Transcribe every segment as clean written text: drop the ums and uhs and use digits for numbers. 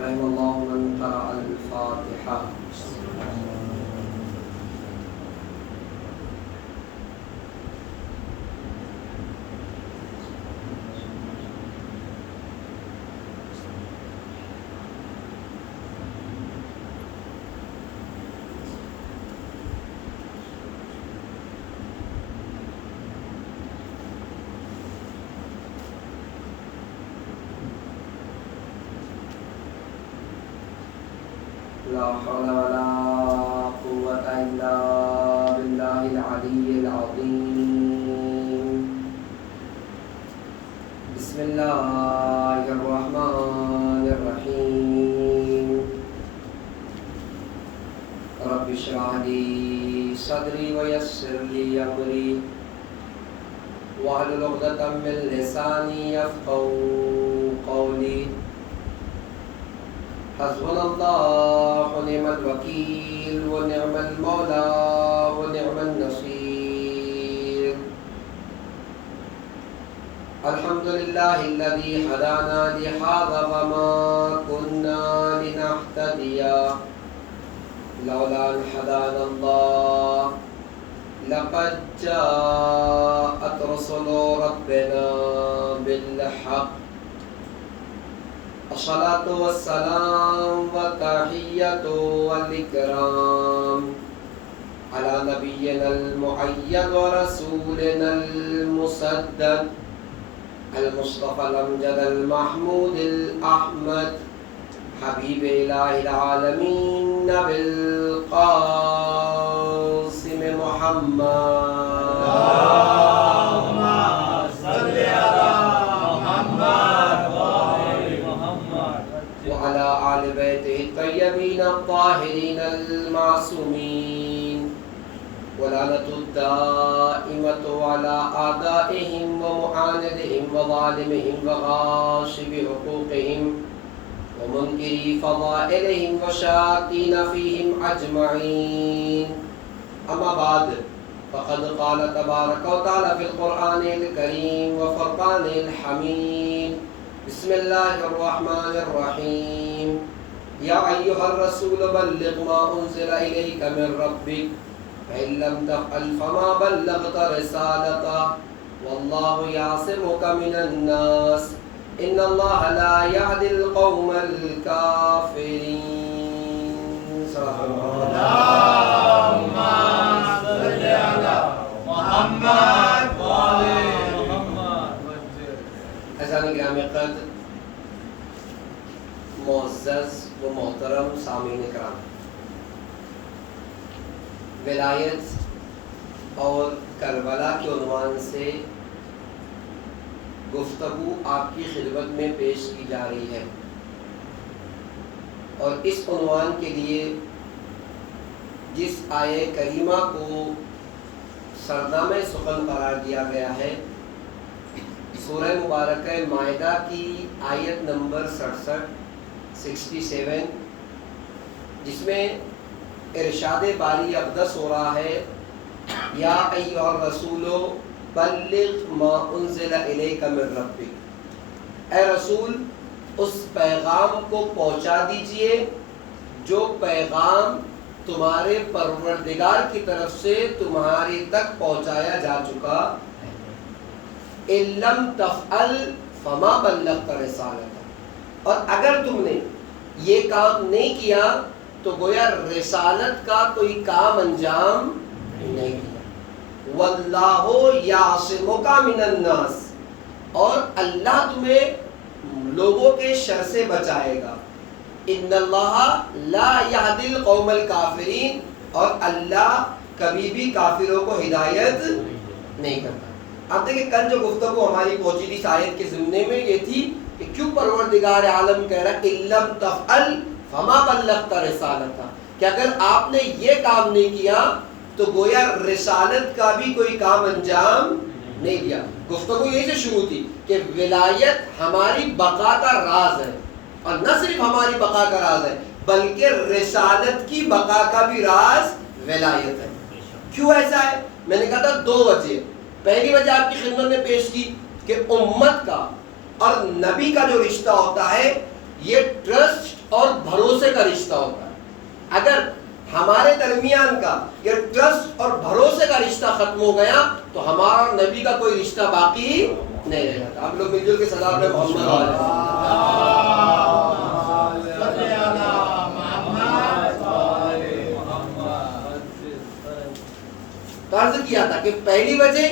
رحم اللہ من قرأ الفاتحہ. لا حول ولا قوة إلا بالله العلي العظيم. بسم الله الرحمن الرحيم. رب اشرح لي صدري ويسر لي أمري واحلل عقدة من لساني يفقهوا قولي. حسبنا الله ونعم الوكيل ونعم المولى ونعم النصير. الحمد لله الذي هدانا لهذا وما كنا لنهتدي لولا أن هدانا الله. لقد جاءت رسل ربنا بالحق. الصلاة والسلام والتحية والإكرام على نبينا المؤيد ورسولنا المسدد المصطفى الأمجد المحمود الأحمد حبيب إله العالمين نبي القاسم محمد. الطيبين الطاهرين المعصومين ولعنة الدائمة على أعدائهم ومعاندهم وظالمهم وغاصب حقوقهم ومنكري فضائلهم وشاكين فيهم أجمعين. أما بعد فقد قال تبارك وتعالى في القرآن الكريم وفرقان الحميد. بسم الله الرحمن الرحيم. يا أيها الرسول بلغ ما أنزل إليك من ربك فإن لم تفعل فما بلغت رسالته والله يعصمك من الناس إن الله لا يهدي القوم الكافرين. اللهم صل على محمد وآل محمد. عزیزان گرامی قدر، معزز و محترم سامعین کرام، ولایت اور کربلا کے عنوان سے گفتگو آپ کی خدمت میں پیش کی جا رہی ہے، اور اس عنوان کے لیے جس آیہ کریمہ کو سرنامہ سخن قرار دیا گیا ہے، سورہ مبارکہ مائدہ کی آیت نمبر 67 جس میں ارشاد باری اقدس ہو رہا ہے، یا ایھا الرسول بلغ ما انزل الیک من ربک. اے رسول اس پیغام کو پہنچا دیجئے جو پیغام تمہارے پروردگار کی طرف سے تمہاری تک پہنچایا جا چکا ہے. ان لم تفعل فما بلغت رسالتہ. اور اگر تم نے یہ کام نہیں کیا تو گویا رسالت کا کوئی کام انجام نہیں کیا. واللہ یعصمک من الناس. اور اللہ تمہیں لوگوں کے شر سے بچائے گا. ان اللہ لا یہدی القوم الکافرین. اور اللہ کبھی بھی کافروں کو ہدایت نہیں کرتا. اب دیکھیں کل جو گفتگو ہماری پہنچی تھی اس آیت کے ضمن میں یہ تھی کہ کیوں پروردگار عالم کہہ رہا ہے ان لم تفعل فما بلغت رسالتہ، کہ اگر آپ نے یہ کام نہیں کیا تو گویا رسالت کا بھی کوئی کام انجام نہیں دیا. گفتگو یہی سے شروع تھی کہ ولایت ہماری بقا کا راز ہے، اور نہ صرف ہماری بقا کا راز ہے بلکہ رسالت کی بقا کا بھی راز ولایت ہے. کیوں ایسا ہے؟ میں نے کہا تھا دو وجہ. پہلی وجہ آپ کی خدمت میں پیش کی کہ امت کا اور نبی کا جو رشتہ ہوتا ہے یہ ٹرسٹ اور بھروسے کا رشتہ ہوتا ہے. اگر ہمارے درمیان کا یہ ٹرسٹ اور بھروسے کا رشتہ ختم ہو گیا تو ہمارا نبی کا کوئی رشتہ باقی نہیں رہ جاتا. آپ لوگ مل جل کے صدا میں محمد عرض کیا تھا کہ پہلی وجہ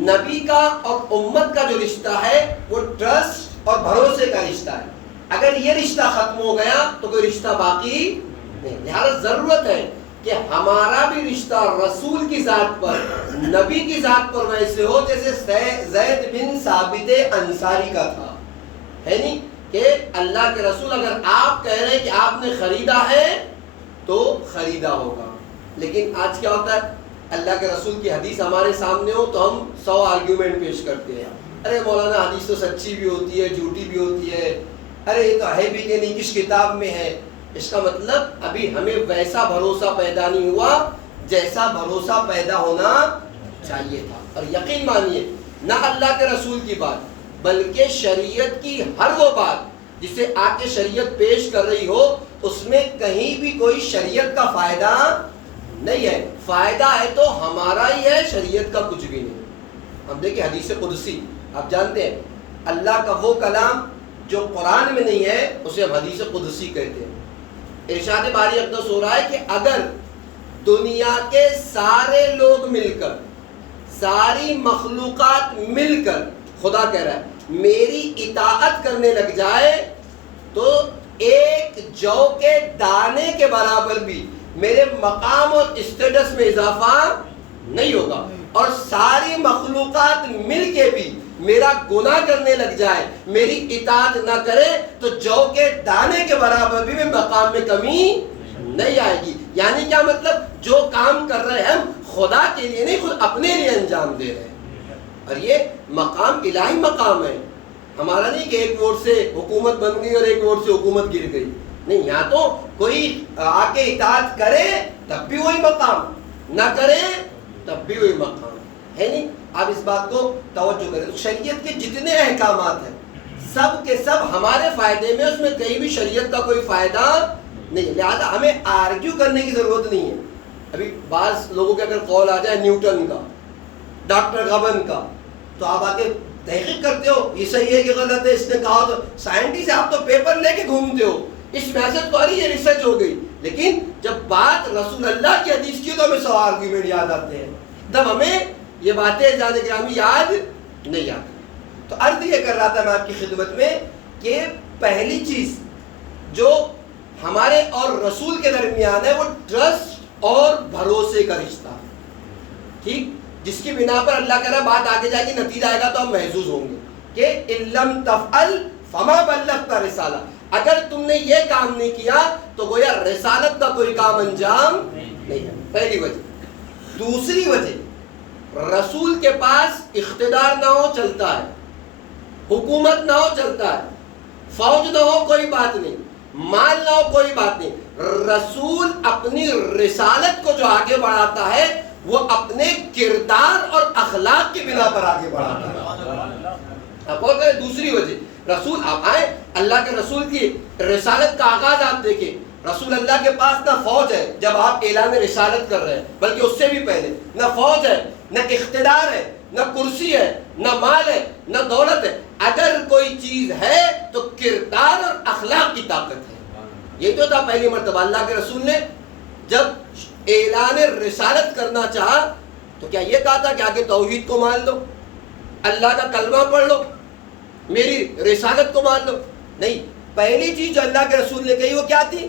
نبی کا اور امت کا جو رشتہ ہے وہ ٹرسٹ اور بھروسے کا رشتہ ہے. اگر یہ رشتہ ختم ہو گیا تو کوئی رشتہ باقی نہیں. لہذا ضرورت ہے کہ ہمارا بھی رشتہ رسول کی ذات پر، نبی کی ذات پر ویسے ہو جیسے زید بن ثابت انصاری کا تھا. ہے نہیں کہ اللہ کے رسول اگر آپ کہہ رہے ہیں کہ آپ نے خریدا ہے تو خریدا ہوگا. لیکن آج کیا ہوتا ہے، اللہ کے رسول کی حدیث ہمارے سامنے ہو تو ہم 100 آرگیومنٹ پیش کرتے ہیں. ارے مولانا حدیث تو سچی بھی ہوتی ہے، جھوٹی بھی ہوتی ہے، ارے یہ تو ہے بھی کہ نہیں، کس کتاب میں ہے. اس کا مطلب ابھی ہمیں ویسا بھروسہ پیدا نہیں ہوا جیسا بھروسہ پیدا ہونا چاہیے تھا. اور یقین مانیے نہ اللہ کے رسول کی بات بلکہ شریعت کی ہر وہ بات جسے آ کے شریعت پیش کر رہی ہو اس میں کہیں بھی کوئی شریعت کا فائدہ نہیں ہے. فائدہ ہے تو ہمارا ہی ہے، شریعت کا کچھ بھی نہیں. ہم دیکھیں حدیث قدسی، آپ جانتے ہیں اللہ کا وہ کلام جو قرآن میں نہیں ہے اسے ہم حدیث قدسی کہتے ہیں. ارشاد باری اقدس ہو رہا ہے کہ اگر دنیا کے سارے لوگ مل کر، ساری مخلوقات مل کر، خدا کہہ رہا ہے میری اطاعت کرنے لگ جائے تو ایک جو کے دانے کے برابر بھی میرے مقام اور اسٹیٹس میں اضافہ نہیں ہوگا. اور ساری مخلوقات مل کے بھی میرا گناہ کرنے لگ جائے، میری اطاعت نہ کرے تو جو کے دانے کے برابر بھی مقام میں کمی نہیں آئے گی. یعنی کیا مطلب، جو کام کر رہے ہیں ہم خدا کے لیے نہیں، خود اپنے لیے انجام دے رہے ہیں. اور یہ مقام الہی مقام ہے ہمارا، نہیں کہ ایک ووٹ سے حکومت بن گئی اور ایک ووٹ سے حکومت گر گئی. نہیں، یہاں تو کوئی آ کے اطاعت کرے تب بھی وہی مقام، نہ کرے تب بھی وہی مقام ہے. نہیں، آپ اس بات کو توجہ کریں. شریعت کے جتنے احکامات ہیں سب کے سب ہمارے فائدے میں، اس میں کہیں بھی شریعت کا کوئی فائدہ نہیں ہے. لہٰذا ہمیں آرگیو کرنے کی ضرورت نہیں ہے. ابھی بعض لوگوں کے اگر قول آ جائے نیوٹن کا، ڈاکٹر غبن کا، تو آپ آ کے تحقیق کرتے ہو یہ صحیح ہے کہ غلط ہے، اس نے کہا تو سائنٹسٹ آپ تو پیپر لے کے گھومتے ہو، اس میسج کو یہ ریسرچ ہو گئی. لیکن جب بات رسول اللہ کی حدیث کی تو ہمیں 100 آرگیومنٹ یاد آتے ہیں، تب ہمیں یہ باتیں جان گرامی یاد نہیں آتی. تو عرض یہ کر رہا تھا میں آپ کی خدمت میں کہ پہلی چیز جو ہمارے اور رسول کے درمیان ہے وہ ٹرسٹ اور بھروسے کا رشتہ ہے. ٹھیک، جس کی بنا پر اللہ کہہ رہا بات آگے جائے گی، نتیجہ آئے گا تو ہم محظوظ ہوں گے کہ ان لم تفعل فما بلغت رسالہ. اگر تم نے یہ کام نہیں کیا تو گویا رسالت کا کوئی کام انجام نہیں ہے. پہلی وجہ. دوسری وجہ، رسول کے پاس اقتدار نہ ہو چلتا ہے، حکومت نہ ہو چلتا ہے، فوج نہ ہو کوئی بات نہیں، مال نہ ہو کوئی بات نہیں. رسول اپنی رسالت کو جو آگے بڑھاتا ہے وہ اپنے کردار اور اخلاق کی بنا پر آگے بڑھاتا ہے. اب اور کہ دوسری وجہ، رسول آپ آئے، اللہ کے رسول کی رسالت کا آغاز آپ دیکھیں. رسول اللہ کے پاس نہ فوج ہے جب آپ اعلان رسالت کر رہے ہیں، بلکہ اس سے بھی پہلے نہ فوج ہے، نہ اقتدار ہے، نہ کرسی ہے، نہ مال ہے، نہ دولت ہے. اگر کوئی چیز ہے تو کردار اور اخلاق کی طاقت ہے. یہ تو تھا پہلی مرتبہ اللہ کے رسول نے جب اعلان رسالت کرنا چاہا تو کیا یہ کہا تھا کہ آگے توحید کو مان لو، اللہ کا کلمہ پڑھ لو، میری رسالت کو مان لو؟ نہیں، پہلی چیز جو اللہ کے رسول نے کہی وہ کیا تھی؟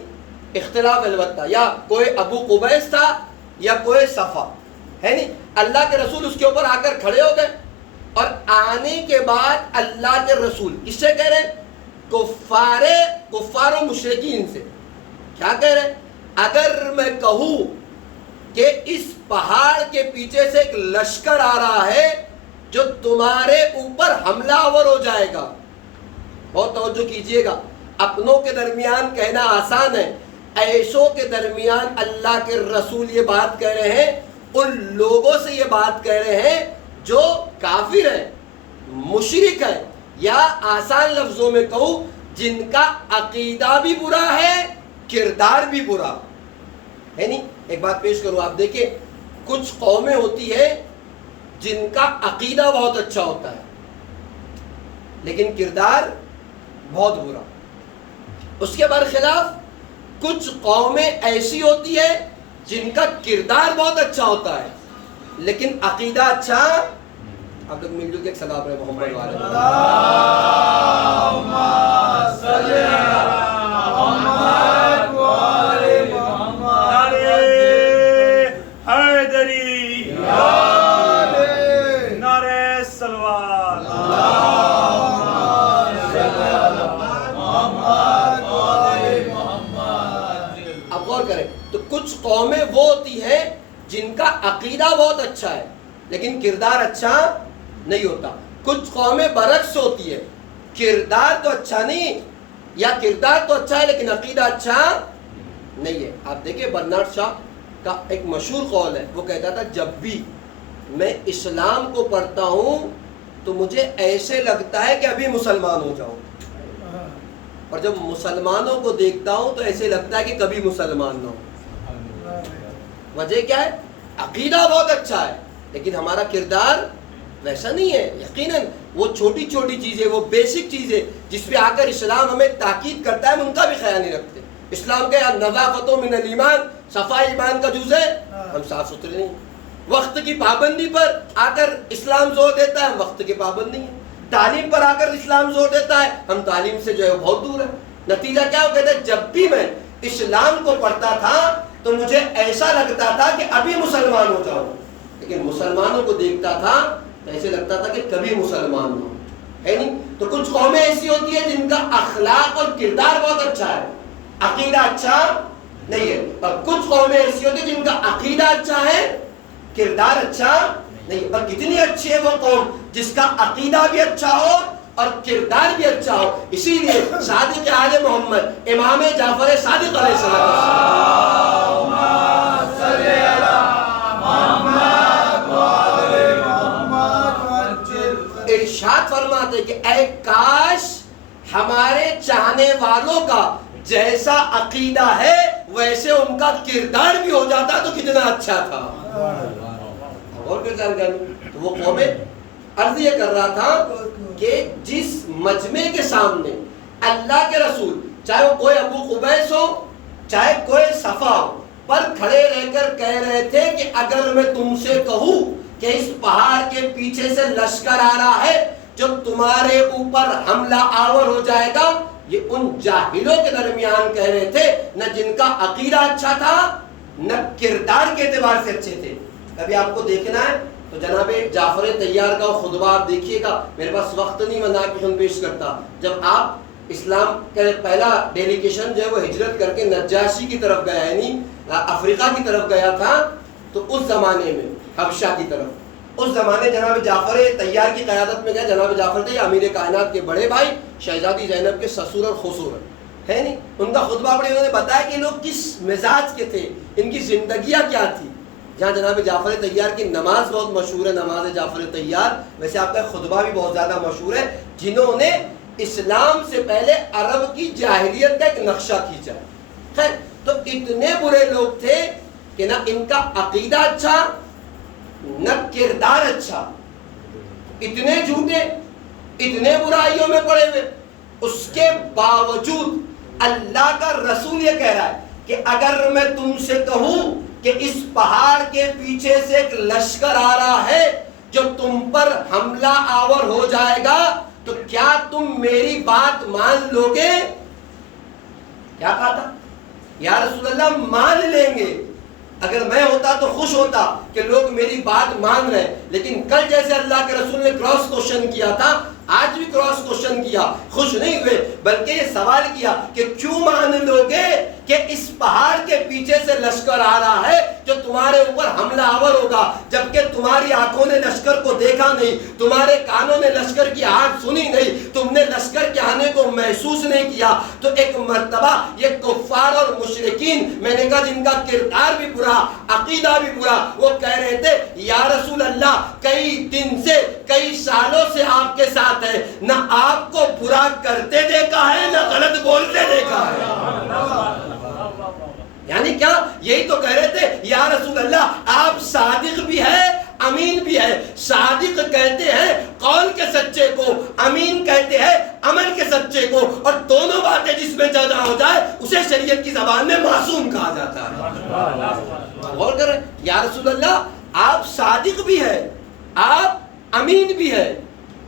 اختلاف البتہ. یا کوئی ابو قبیس تھا یا کوئی صفا، ہے نہیں. اللہ کے رسول اس کے اوپر آ کر کھڑے ہو گئے اور آنے کے بعد اللہ کے رسول کس سے کہہ رہے ہیں؟ کفار و مشرکین سے. کیا کہہ رہے ہیں؟ اگر میں کہوں کہ اس پہاڑ کے پیچھے سے ایک لشکر آ رہا ہے جو تمہارے اوپر حملہ آور ہو جائے گا. بہت توجہ کیجئے گا، اپنوں کے درمیان کہنا آسان ہے، ایسوں کے درمیان اللہ کے رسول یہ بات کہہ رہے ہیں، ان لوگوں سے یہ بات کہہ رہے ہیں جو کافر ہیں، مشرک ہیں، یا آسان لفظوں میں کہوں جن کا عقیدہ بھی برا ہے کردار بھی برا ہے نہیں. ایک بات پیش کروں, آپ دیکھیں کچھ قومیں ہوتی ہے جن کا عقیدہ بہت اچھا ہوتا ہے لیکن کردار بہت برا. اس کے برخلاف کچھ قومیں ایسی ہوتی ہے جن کا کردار بہت اچھا ہوتا ہے لیکن عقیدہ اچھا. آپ لوگ مل جل کے ایک سلام ہے محمد والے اللہم صلی علی محمد وآل محمد. حیدری نعرہ سلوات. اللہم صلی علی محمد وآل محمد. آپ غور کریں تو کچھ قومیں وہ ہوتی ہیں جن کا عقیدہ بہت اچھا ہے لیکن کردار اچھا نہیں ہوتا. کچھ قومیں برعکس ہوتی ہے, کردار تو اچھا نہیں یا کردار تو اچھا ہے لیکن عقیدہ اچھا نہیں ہے. آپ دیکھیں برنارڈ شاہ کا ایک مشہور قول ہے, وہ کہتا تھا جب بھی میں اسلام کو پڑھتا ہوں تو مجھے ایسے لگتا ہے کہ ابھی مسلمان ہو جاؤں, اور جب مسلمانوں کو دیکھتا ہوں تو ایسے لگتا ہے کہ کبھی مسلمان نہ ہو. وجہ کیا ہے؟ عقیدہ بہت اچھا ہے لیکن ہمارا کردار ویسا نہیں ہے. یقیناً وہ چھوٹی چھوٹی چیزیں, وہ بیسک چیزیں جس پہ آ کر اسلام ہمیں تاکید کرتا ہے, ہم ان کا بھی خیال نہیں رکھتے. اسلام کا نظافت من الایمان, صفائی ایمان کا جز ہے, ہم صاف ستھرے نہیں. وقت کی پابندی پر آ کر اسلام زور دیتا ہے, ہم وقت کی پابند نہیں ہے. تعلیم پر آ کر اسلام زور دیتا ہے, ہم تعلیم سے جو ہے بہت دور ہے. نتیجہ کیا ہو, کہتے ہیں جب بھی میں اسلام کو پڑھتا تھا تو مجھے ایسا لگتا تھا کہ ابھی مسلمان ہو جاؤں, لیکن مسلمانوں کو دیکھتا تھا تو ایسے لگتا تھا کہ کبھی مسلمان ہو, ہے نہیں. تو کچھ قومیں ایسی ہوتی ہیں جن کا اخلاق اور کردار بہت اچھا ہے, عقیدہ اچھا نہیں ہے, اور کچھ قومیں ایسی ہوتی ہیں جن کا عقیدہ اچھا ہے کردار اچھا نہیں. اور کتنی اچھی ہے وہ قوم جس کا عقیدہ بھی اچھا ہو اور کردار بھی اچھا ہو. اسی لیے صادق آل محمد امام جعفر صادق علیہ السلام ارشاد فرماتے کہ اے کاش ہمارے چاہنے والوں کا جیسا عقیدہ ہے ویسے ان کا کردار بھی ہو جاتا تو کتنا اچھا تھا. اور پھر تو وہ قومیں عرض یہ کر رہا تھا کہ جس مجمع کے سامنے اللہ کے رسول, چاہے وہ کوئی ابو قبیس ہو چاہے کوئی صفا ہو, پر کھڑے رہ کر کہہ رہے تھے کہ اگر میں تم سے کہوں کہ اس پہاڑ کے پیچھے سے لشکر آ رہا ہے جو تمہارے اوپر حملہ آور ہو جائے گا, یہ ان جاہلوں کے درمیان کہہ رہے تھے نہ جن کا عقیدہ اچھا تھا نہ کردار کے اعتبار سے اچھے تھے. کبھی آپ کو دیکھنا ہے تو جناب جعفر طیار کا خطبہ آپ دیکھیے گا. میرے پاس وقت نہیں, میں ناقص پیش کرتا. جب آپ اسلام کا پہلا ڈیلیگیشن جو ہے وہ ہجرت کر کے نجاشی کی طرف گیا, یعنی افریقہ کی طرف گیا تھا, تو اس زمانے میں حبشہ کی طرف, اس زمانے جناب جعفر طیار کی قیادت میں گئے. جناب جعفر طیار امیر کائنات کے بڑے بھائی شہزادی زینب کے سسر اور خسر ہے نہیں. ان کا خطبہ پڑھ انہوں نے بتایا کہ لوگ کس مزاج کے تھے, ان کی زندگیاں کیا تھی. جہاں جناب جعفر طیار کی نماز بہت مشہور ہے, نماز جعفر طیار, ویسے آپ کا خطبہ بھی بہت زیادہ مشہور ہے, جنہوں نے اسلام سے پہلے عرب کی جاہلیت کا ایک نقشہ کھینچا. خیر, تو اتنے برے لوگ تھے کہ نہ ان کا عقیدہ اچھا نہ کردار اچھا, اتنے جھوٹے, اتنے برائیوں میں پڑے ہوئے. اس کے باوجود اللہ کا رسول یہ کہہ رہا ہے کہ اگر میں تم سے کہوں کہ اس پہاڑ کے پیچھے سے ایک لشکر آ رہا ہے جو تم پر حملہ آور ہو جائے گا تو کیا تم میری بات مان لو گے؟ کیا کہا تھا؟ یا رسول اللہ مان لیں گے. اگر میں ہوتا تو خوش ہوتا کہ لوگ میری بات مان رہے ہیں, لیکن کل جیسے اللہ کے رسول نے کراس کوشچن کیا تھا, آج بھی کراس کوشچن کیا, خوش نہیں ہوئے بلکہ یہ سوال کیا کہ کیوں مان لو گے کہ اس پہاڑ کے پیچھے سے لشکر آ رہا ہے جو تمہارے اوپر حملہ آور ہوگا، جبکہ تمہاری آنکھوں نے لشکر کو دیکھا نہیں، تمہارے کانوں نے لشکر کی آہٹ سنی نہیں، تم نے لشکر کے آنے کو محسوس نہیں کیا۔ تو ایک مرتبہ یہ کفار اور مشرکین، میں نے کہا جن کا کردار بھی برا، عقیدہ بھی برا، وہ کہہ رہے تھے یا رسول اللہ کئی دن سے، کئی سالوں سے آپ کے ساتھ ہے، نہ آپ کو برا کرتے دیکھا ہے نہ غلط بولتے دیکھا ہے۔ یعنی کیا؟ یہی تو کہہ رہے تھے یا رسول اللہ آپ صادق بھی ہے، امین بھی ہے۔ صادق کہتے ہیں قول کے سچے کو، امین کہتے ہیں عمل کے سچے کو، اور دونوں باتیں جس میں جمع ہو جائے اسے شریعت کی زبان میں معصوم کہا جاتا ہے۔ غور کریں، یا رسول اللہ آپ صادق بھی ہے، آپ امین بھی ہے۔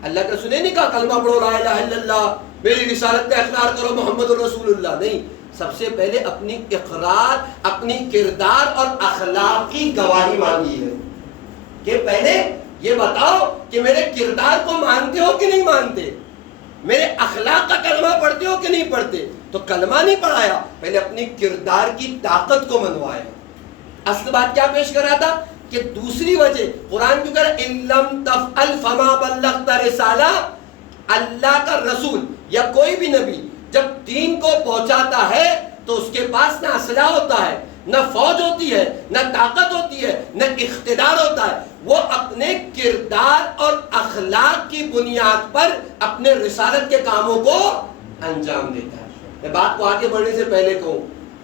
اللہ کے رسول نے نہیں کہا کلمہ پڑھو لا الہ الا اللہ، میری رسالت کا اقرار کرو محمد رسول اللہ، نہیں، سب سے پہلے اپنی اقرار، اپنی کردار اور اخلاقی گواہی مانگی ہے کہ پہلے یہ بتاؤ کہ میرے کردار کو مانتے ہو کہ نہیں مانتے، میرے اخلاق کا کلمہ پڑھتے ہو کہ نہیں پڑھتے۔ تو کلمہ نہیں پڑھایا، پہلے اپنی کردار کی طاقت کو منوایا۔ اصل بات کیا پیش کر رہا تھا کہ دوسری وجہ قرآن کیوں کہہ رہا ہے ان لم تفعل فما بلغت رسالہ، اللہ کا رسول یا کوئی بھی نبی جب دین کو پہنچاتا ہے تو اس کے پاس نہ اسلحہ ہوتا ہے، نہ فوج ہوتی ہے، نہ طاقت ہوتی ہے، نہ اقتدار ہوتا ہے، وہ اپنے کردار اور اخلاق کی بنیاد پر اپنے رسالت کے کاموں کو انجام دیتا ہے۔ میں بات کو آگے بڑھنے سے پہلے کہوں،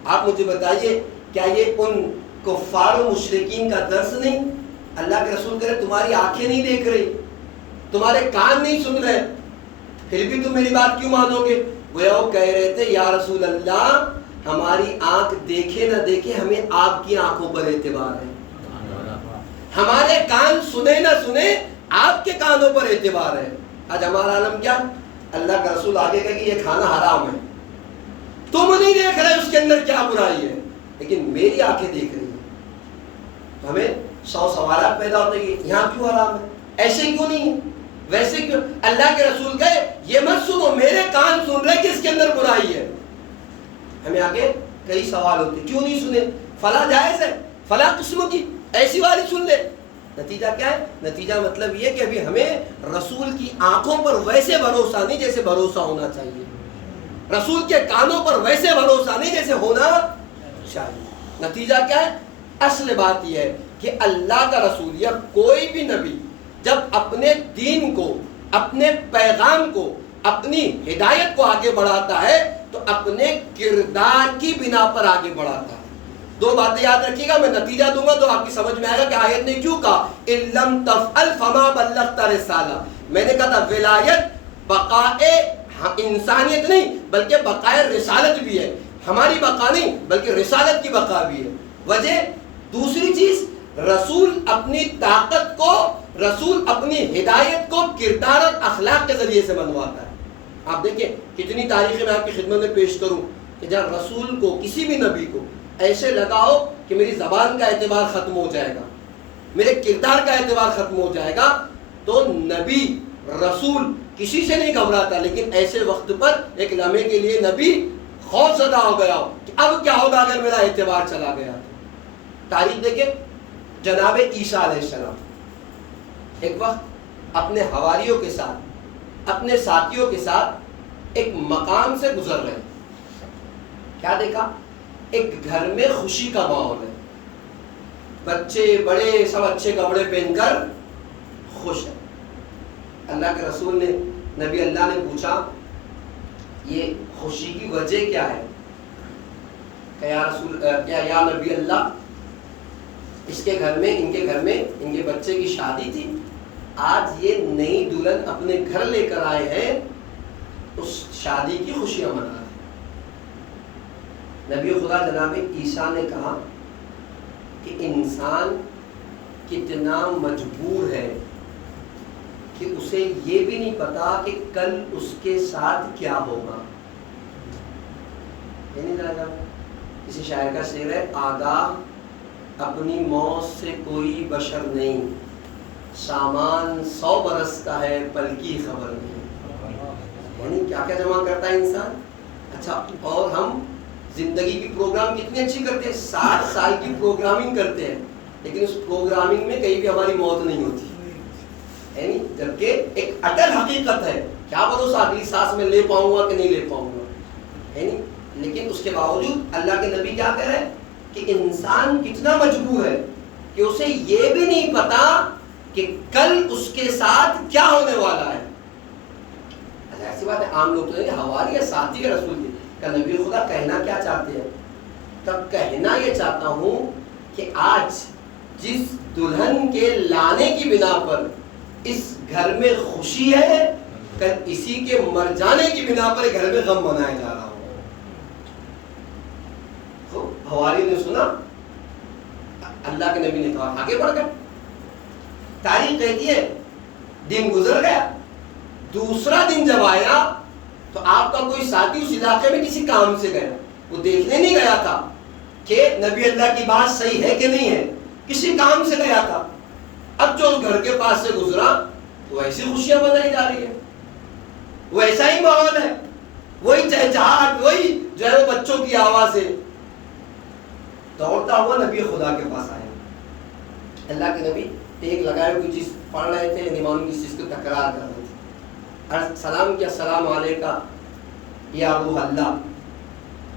آپ مجھے بتائیے کیا یہ ان کفار و مشرکین کا درس نہیں؟ اللہ کے رسول کہہ رہے تمہاری آنکھیں نہیں دیکھ رہی، تمہارے کان نہیں سن رہے، پھر بھی تم میری بات کیوں مانو گے؟ وہ کہہ رہے تھے یا رسول اللہ ہماری آنکھ دیکھے نہ دیکھے ہمیں آپ کی آنکھوں پر اعتبار ہے، ہمارے کان سنے نہ سنے آپ کے کانوں پر اعتبار ہے۔ آج ہمارا عالم کیا؟ اللہ کا رسول آگے کہا کہ یہ کھانا حرام ہے، تم نہیں دیکھ رہے اس کے اندر کیا برائی ہے، لیکن میری آنکھیں دیکھ رہی ہیں۔ تو ہمیں 100 سوالات پیدا ہوتے ہیں، یہاں کیوں حرام ہے، ایسے کیوں نہیں ہے، ویسے کیوں؟ اللہ کے رسول کہے یہ مت سنو، میرے کان سن رہے کہ اس کے اندر برائی ہے۔ ہمیں آگے کئی سوال ہوتے کیوں نہیں سنے، فلاں جائز ہے، فلاں قسم کی ایسی والی سن لے۔ نتیجہ کیا ہے؟ نتیجہ مطلب یہ کہ ابھی ہمیں رسول کی آنکھوں پر ویسے بھروسہ نہیں جیسے بھروسہ ہونا چاہیے، رسول کے کانوں پر ویسے بھروسہ نہیں جیسے ہونا چاہیے۔ نتیجہ کیا ہے؟ اصل بات یہ ہے کہ اللہ کا رسول یا کوئی بھی نبی جب اپنے دین کو، اپنے پیغام کو، اپنی ہدایت کو آگے بڑھاتا ہے تو اپنے کردار کی بنا پر آگے بڑھاتا ہے۔ دو باتیں یاد رکھیے گا، میں نتیجہ دوں گا تو آپ کی سمجھ میں آئے گا کہ آیت نے کیوں کہا ان لم تفعل فما بلغت رسالہ۔ میں نے کہا تھا ولایت بقائے انسانیت نہیں بلکہ بقائے رسالت بھی ہے، ہماری بقا نہیں بلکہ رسالت کی بقا بھی ہے۔ وجہ دوسری چیز، رسول اپنی طاقت کو، رسول اپنی ہدایت کو کردار اور اخلاق کے ذریعے سے منواتا ہے۔ آپ دیکھیں کتنی تاریخیں میں آپ کی خدمت میں پیش کروں کہ جب رسول کو، کسی بھی نبی کو ایسے لگا ہو کہ میری زبان کا اعتبار ختم ہو جائے گا، میرے کردار کا اعتبار ختم ہو جائے گا، تو نبی رسول کسی سے نہیں گھبراتا، لیکن ایسے وقت پر ایک لمحے کے لیے نبی خوف زدہ ہو گیا ہو کہ اب کیا ہوگا اگر میرا اعتبار چلا گیا۔ تاریخ دیکھیں، جناب عیسیٰ علیہ السلام ایک وقت اپنے حواریوں کے ساتھ، اپنے ساتھیوں کے ساتھ ایک مقام سے گزر رہے ہیں۔ کیا دیکھا؟ ایک گھر میں خوشی کا ماحول ہے، بچے بڑے سب اچھے کپڑے پہن کر خوش ہیں۔ اللہ کے رسول نے، نبی اللہ نے پوچھا یہ خوشی کی وجہ کیا ہے؟ کہ یا نبی اللہ اس کے گھر میں، ان کے گھر میں ان کے بچے کی شادی تھی، آج یہ نئی دلہن اپنے گھر لے کر آئے ہیں، اس شادی کی خوشیاں منا رہے ہیں۔ نبی خدا جناب عیسیٰ نے کہا کہ انسان کتنا مجبور ہے کہ اسے یہ بھی نہیں پتا کہ کل اس کے ساتھ کیا ہوگا۔ کسی شاعر کا شعر ہے، آگاہ اپنی موت سے کوئی بشر نہیں، سامان 100 برس کا ہے پل کی خبر نہیں۔ یعنی کیا کیا جمع کرتا ہے انسان۔ اچھا، اور ہم زندگی کی پروگرام کتنی اچھی کرتے ہیں، 60 سال کی پروگرامنگ کرتے ہیں، لیکن اس پروگرامنگ میں کہیں بھی ہماری موت نہیں ہوتی ہے نہیں، جبکہ ایک اٹل حقیقت ہے، کیا بھروسہ اگلی سانس میں لے پاؤں گا کہ نہیں لے پاؤں گا ہے نہیں، لیکن اس کے باوجود اللہ کے نبی کیا کہہ رہے ہیں کہ انسان کتنا مجبور ہے کہ اسے یہ بھی نہیں پتا کہ کل اس کے ساتھ کیا ہونے والا ہے۔ ایسی بات ہے، عام لوگ تو ہماری یا ساتھی ہے رسول کی کہ نبی خدا کہنا کیا چاہتے ہیں؟ تب کہنا یہ چاہتا ہوں کہ آج جس دلہن کے لانے کی بنا پر اس گھر میں خوشی ہے، کل اسی کے مر جانے کی بنا پر گھر میں غم منایا جا رہا ہو۔ حواری نے سنا، اللہ کے نبی نے کہا، آگے بڑھ گئے، تاریخ کہتی ہے دن گزر گیا، دوسرا دن جب آیا تو آپ کا کوئی ساتھی اس علاقے میں کسی کام سے گیا، وہ دیکھنے نہیں گیا تھا کہ نبی اللہ کی بات صحیح ہے کہ نہیں ہے، کسی کام سے گیا تھا۔ اب جو اس گھر کے پاس سے گزرا تو ایسی خوشیاں منائی جا رہی ہے، ویسا ہی ماحول ہے، وہی چہچہاہٹ، وہی جو ہے وہ بچوں کی آوازیں۔ دوڑتا ہوا نبی خدا کے پاس آیا، اللہ کے نبی ایک لگائے کوئی چیز پڑھ رہے تھے، امام کی چیز کو تکرار کر رہے تھے، سلام کیا، السلام علیکہ یا روح اللہ۔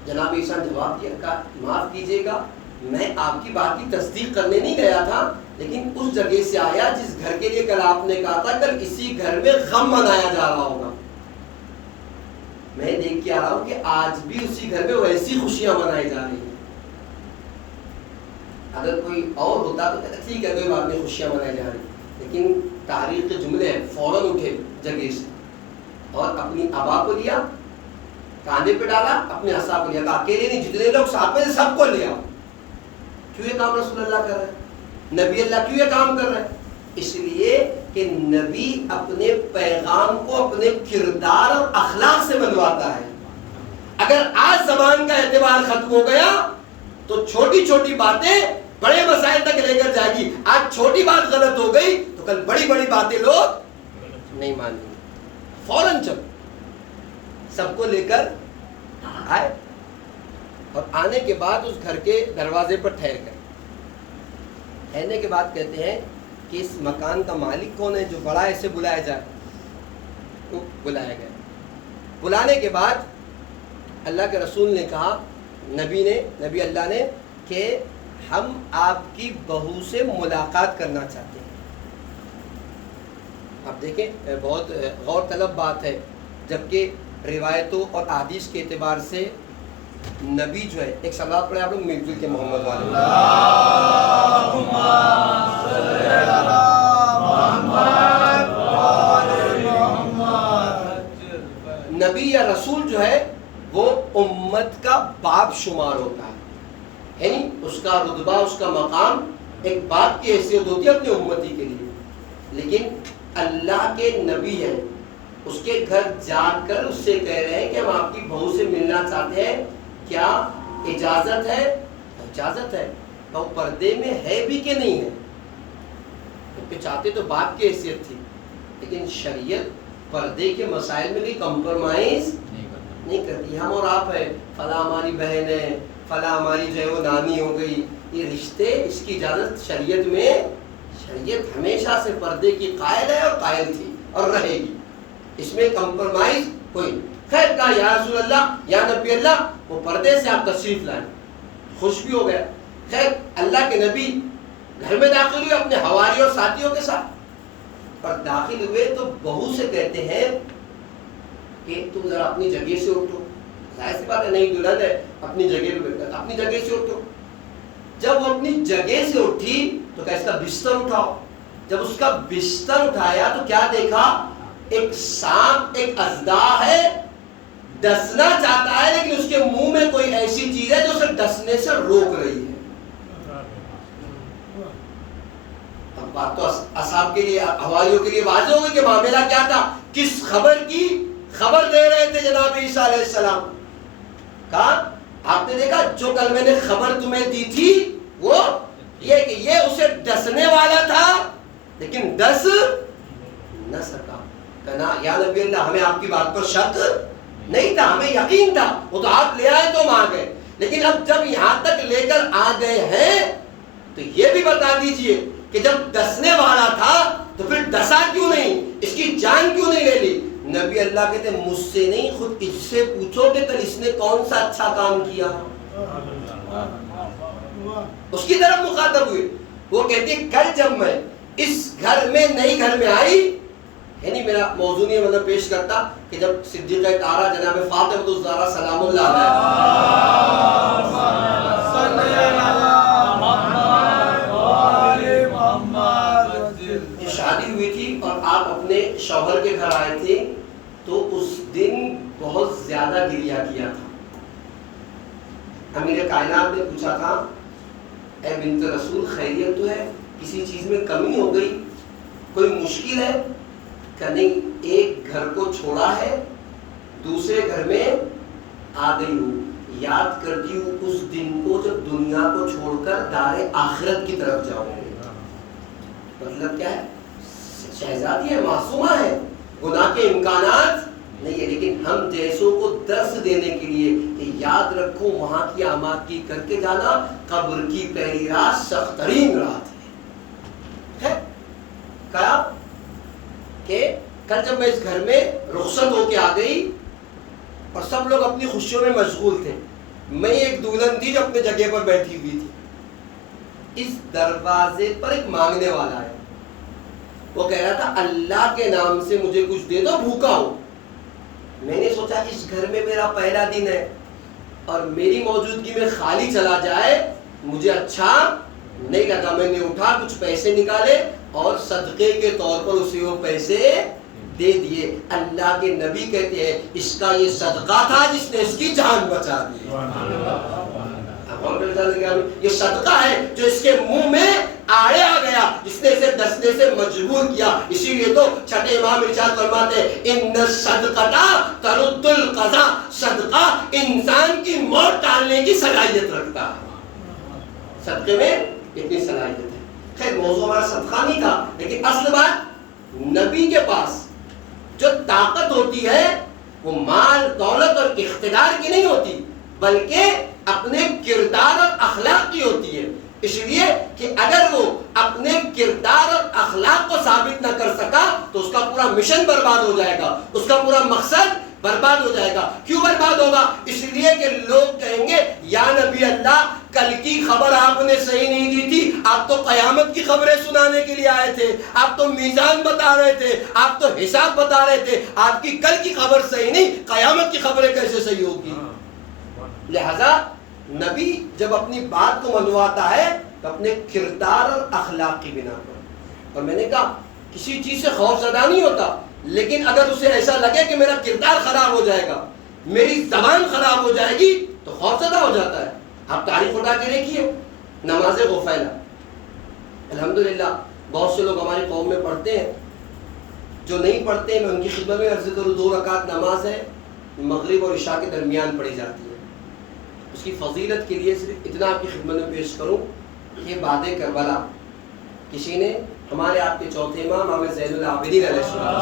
جناب عیسیٰ نے جواب دیا، کہا معاف کیجیے گا، میں آپ کی بات کی تصدیق کرنے نہیں گیا تھا، لیکن اس جگہ سے آیا جس گھر کے لیے کل آپ نے کہا تھا کل اسی گھر میں غم منایا جا رہا ہوگا، میں دیکھ کے آ رہا ہوں کہ آج بھی اسی گھر میں ویسی خوشیاں منائی جا رہی ہیں۔ اگر کوئی اور ہوتا تو کہتا ٹھیک ہے کوئی بات نہیں، خوشیاں منائی جا رہی، لیکن تاریخ کے جملے ہیں، فوراً اٹھے جگہ سے اور اپنی ابا کو لیا، کاندھے پہ ڈالا، اپنے عصا کو لیا، کہا اکیلے نہیں، جتنے لوگ ساتھ میں سب کو لیا۔ کیوں یہ کام رسول اللہ کر رہے ہیں، نبی اللہ کیوں یہ کام کر رہے ہیں؟ اس لیے کہ نبی اپنے پیغام کو اپنے کردار اور اخلاق سے بنواتا ہے۔ اگر آج زبان کا اعتبار ختم ہو گیا تو چھوٹی چھوٹی باتیں بڑے مسائل تک لے کر جائے گی۔ آج چھوٹی بات غلط ہو گئی تو کل بڑی بڑی باتیں لوگ نہیں مانیں گے۔ فوراً چل سب کو لے کر آئے اور آنے کے بعد اس گھر کے دروازے پر ٹھہر گئے۔ ٹھہرنے کے بعد کہتے ہیں کہ اس مکان کا مالک کون ہے جو بڑا ایسے بلایا جائے؟ وہ بلایا گیا۔ بلانے کے بعد اللہ کے رسول نے کہا، نبی اللہ نے، کہ ہم آپ کی بہو سے ملاقات کرنا چاہتے ہیں۔ اب دیکھیں بہت غور طلب بات ہے، جبکہ روایتوں اور احادیث کے اعتبار سے نبی جو ہے، ایک صلوات پڑھیں آپ لوگ مل جل کے محمد والے، نبی یا رسول جو ہے وہ امت کا باپ شمار ہوتا ہے، یعنی اس کا رتبہ، اس کا مقام ایک باپ کی حیثیت ہوتی ہے اپنی امتی کے لیے۔ لیکن اللہ کے نبی ہے، اس کے گھر جا کر اس سے کہہ رہے ہیں کہ ہم آپ کی بہو سے ملنا چاہتے ہیں، کیا اجازت ہے؟ اجازت ہے۔ تو پردے میں ہے بھی کہ نہیں ہے؟ کیونکہ چاہتے تو باپ کی حیثیت تھی، لیکن شریعت پردے کے مسائل میں بھی کمپرومائز نہیں کرتی۔ ہم اور آپ ہے، فلاں ہماری بہن ہے، فلاں ہماری جو ہے وہ نانی ہو گئی، یہ رشتے، اس کی اجازت شریعت میں، شریعت ہمیشہ سے پردے کی قائل ہے اور قائل تھی اور رہے گی، اس میں کمپرومائز کوئی۔ خیر کہا یا رسول اللہ یا نبی اللہ، وہ پردے سے آپ تشریف لائیں، خوش بھی ہو گیا۔ خیر اللہ کے نبی گھر میں داخل ہوئے اپنے حواریوں اور ساتھیوں کے ساتھ، اور داخل ہوئے تو بہو سے کہتے ہیں کہ تم ذرا اپنی جگہ سے اٹھو۔ ظاہر سی بات ہے، نہیں دلہن ہے، اپنی جگہ پہ بیٹھا، اپنی جگہ سے اٹھو۔ جب وہ اپنی جگہ سے اٹھی تو کہا اس کا بستر اٹھاؤ۔ جب اس کا بستر اٹھایا تو کیا دیکھا؟ ایک سانپ، ایک اژدہا ہے، ڈسنا چاہتا ہے، لیکن اس کے منہ میں کوئی ایسی چیز ہے جو اسے ڈسنے سے روک رہی ہے۔ اب بات تو اصحاب کے لیے، حواریوں کے لیے واضح ہو گئی کہ معاملہ کیا تھا، کس خبر کی خبر دے رہے تھے جناب عیسیٰ علیہ السلام۔ کہا آپ نے دیکھا جو کل میں نے خبر تمہیں دی تھی وہ یہ کہ یہ اسے ڈسنے والا تھا لیکن ڈس نہ سکا۔ کہنا یا نبی اللہ ہمیں آپ کی بات پر شک نہیں تھا، ہمیں یقین تھا، وہ تو آپ لے آئے تو ہم آ گئے، لیکن اب جب یہاں تک لے کر آ گئے ہیں تو یہ بھی بتا دیجئے کہ جب ڈسنے والا تھا تو پھر ڈسا کیوں نہیں, اس کی جان کیوں نہیں لے لی؟ نبی اللہ کہتے مجھ سے نہیں, خود اس سے پوچھو کہ کل اس نے کون سا اچھا کام کیا. اس کی طرف مخاطب ہوئے. وہ کہتی کل جب میں اس گھر میں نئی گھر میں آئی, یعنی میرا موضوع نہیں مطلب پیش کرتا کہ جب صدیقہ طاہرہ جناب فاطمہ الزہرا سلام اللہ علیہ شادی ہوئی تھی اور آپ اپنے شوہر کے گھر آئے تھے, تو اس دن بہت زیادہ گریہ کیا تھا. امیر کائنات نے پوچھا تھا اے بنت رسول خیریت تو ہے, کسی چیز میں کمی ہو گئی, کوئی مشکل ہے؟ کہ نہیں, ایک گھر کو چھوڑا ہے دوسرے گھر میں آ گئی ہوں, یاد کرتی ہوں اس دن کو جب دنیا کو چھوڑ کر دار آخرت کی طرف جاؤں گی. مطلب کیا ہے؟ شہزادی ہے, معصومہ ہے, گناہ کے امکانات نہیں ہے, لیکن ہم جیسوں کو درس دینے کے لیے کہ یاد رکھو وہاں کی آمادگی کر کے جانا, قبر کی پہلی رات سخت ترین رات ہے. کہا کہ کل جب میں اس گھر میں رخصت ہو کے آ گئی اور سب لوگ اپنی خوشیوں میں مشغول تھے, میں ایک دلہن تھی جو اپنے جگہ پر بیٹھی ہوئی تھی. اس دروازے پر ایک مانگنے والا ہے, وہ کہہ رہا تھا اللہ کے نام سے مجھے کچھ دے دو, بھوکا ہوں. میں نے سوچا اس گھر میں میرا پہلا دن ہے اور میری موجودگی میں خالی چلا جائے مجھے اچھا نہیں لگا. میں نے اٹھا کچھ پیسے نکالے اور صدقے کے طور پر اسے وہ پیسے دے دیے. اللہ کے نبی کہتے ہیں اس کا یہ صدقہ تھا جس نے اس کی جان بچا دی. یہ صدقہ ہے جو اس کے منہ میں آڑے آ گیا, جس نے اسے دسنے سے مجبور کیا. اسی لیے تو چھٹے امام ارشاد فرماتے ہیں ان الصدقہ ترد القضا, صدقہ انسان کی موت ٹالنے کی صلاحیت رکھتا ہے. صدقے میں اتنی صلاحیت ہے. خیر موضوع ہمارا صدقہ نہیں تھا, لیکن اصل بات نبی کے پاس جو طاقت ہوتی ہے وہ مال دولت اور اقتدار کی نہیں ہوتی, بلکہ اپنے کردار اور اخلاق کی ہوتی ہے. اس لیے کہ اگر وہ اپنے کردار اور اخلاق کو ثابت نہ کر سکا تو اس کا پورا مشن برباد ہو جائے گا, اس کا پورا مقصد برباد ہو جائے گا. کیوں برباد ہوگا؟ اس لیے کہ لوگ کہیں گے یا نبی اللہ کل کی خبر آپ نے صحیح نہیں دی تھی, آپ تو قیامت کی خبریں سنانے کے لیے آئے تھے, آپ تو میزان بتا رہے تھے, آپ تو حساب بتا رہے تھے, آپ کی کل کی خبر صحیح نہیں, قیامت کی خبریں کیسے صحیح ہوگی؟ لہذا نبی جب اپنی بات کو منواتا ہے تو اپنے کردار اور اخلاق کی بنا پر. اور میں نے کہا کسی چیز سے خوف زدہ نہیں ہوتا, لیکن اگر اسے ایسا لگے کہ میرا کردار خراب ہو جائے گا, میری زبان خراب ہو جائے گی, تو خوف زدہ ہو جاتا ہے. آپ تاریخ اٹھا کے دیکھیے نماز غفیلہ, الحمدللہ بہت سے لوگ ہماری قوم میں پڑھتے ہیں, جو نہیں پڑھتے ہیں میں ان کی خدمت میں عرض کروں 2 رکعت نماز ہے, مغرب اور عشاء کے درمیان پڑھی جاتی ہے. اس کی فضیلت کے لیے صرف اتنا آپ کی خدمت میں پیش کروں کہ بعد کربلا کسی نے ہمارے آپ کے چوتھے امام امام زین العابدین علیہ السلام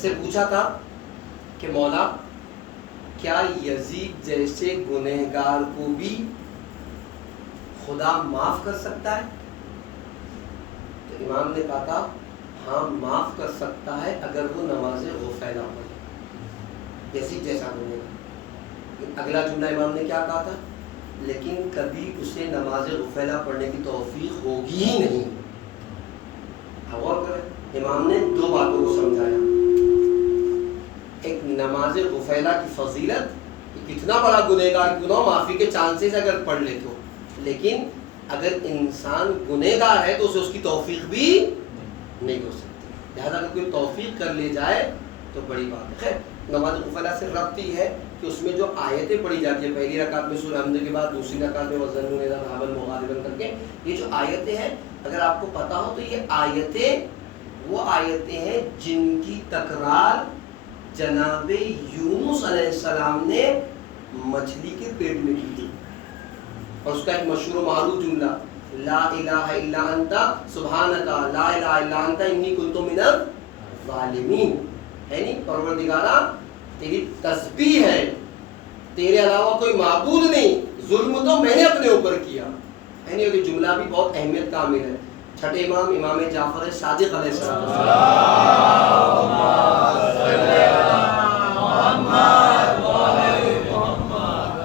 سے پوچھا تھا کہ مولا کیا یزید جیسے گنہگار کو بھی خدا معاف کر سکتا ہے؟ تو امام نے کہا تھا ہاں معاف کر سکتا ہے اگر وہ نماز غفیلہ پڑھے, یزید جیسا گنہگار. اگلا جملہ امام نے کیا کہا تھا؟ لیکن کبھی اسے نماز غفیلہ پڑھنے کی توفیق ہوگی ہی نہیں. غور کریں, امام نے 2 باتوں کو سمجھایا. ایک نماز غفیلہ کی فضیلت, کتنا بڑا گنہگار کیوں نہ ہو معافی کے چانسز اگر پڑھ لے تو, لیکن اگر انسان گنہگار ہے تو اسے اس کی توفیق بھی نہیں ہو سکتی. لہذا اگر کوئی توفیق کر لے جائے تو بڑی بات ہے. خیر نماز غفیلہ سے ربط ہی ہے کہ اس میں جو آیتیں پڑھی جاتی ہیں, پہلی رکعت میں سورہ حمد کے بعد, دوسری رکعت میں وَظَنُّوا إِذَا ذَهَبَ الْمُغَاضِبُونَ کر کے, یہ جو آیتیں ہیں اگر آپ کو پتا ہو تو یہ آیتیں وہ آیتیں ہیں جن کی تکرار جناب یونس علیہ السلام نے مچھلی کے پیٹ میں کی تھی. اور اس کا ایک مشہور و معروف جملہ لا الہ الا انت سبحانک لا الہ الا انت انی کنت من الظالمین. یعنی پروردگارا تیری تسبیح ہے، تیرے علاوہ کوئی معبود نہیں، ظلم تو میں نے اپنے اوپر کیا. یعنی یہ جملہ بھی بہت اہمیت کا حامل ہے. چھٹے امام امام جعفر صادق علیہ السلام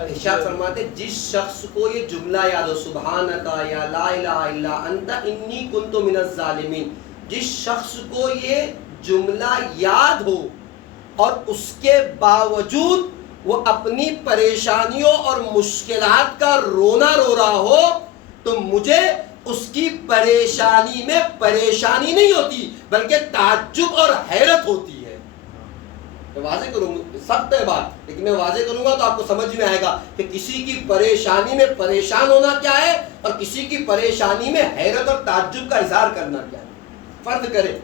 ارشاد فرماتے جس شخص کو یہ جملہ یاد ہو سبحانک یا لا الہ الا انت انی کنت من الظالمین، جس شخص کو یہ جملہ یاد ہو اور اس کے باوجود وہ اپنی پریشانیوں اور مشکلات کا رونا رو رہا ہو تو مجھے اس کی پریشانی میں پریشانی نہیں ہوتی بلکہ تعجب اور حیرت ہوتی ہے. میں واضح کروں، سخت ہے بات لیکن میں واضح کروں گا تو آپ کو سمجھ میں آئے گا کہ کسی کی پریشانی میں پریشان ہونا کیا ہے اور کسی کی پریشانی میں حیرت اور تعجب کا اظہار کرنا کیا ہے. فرض کریں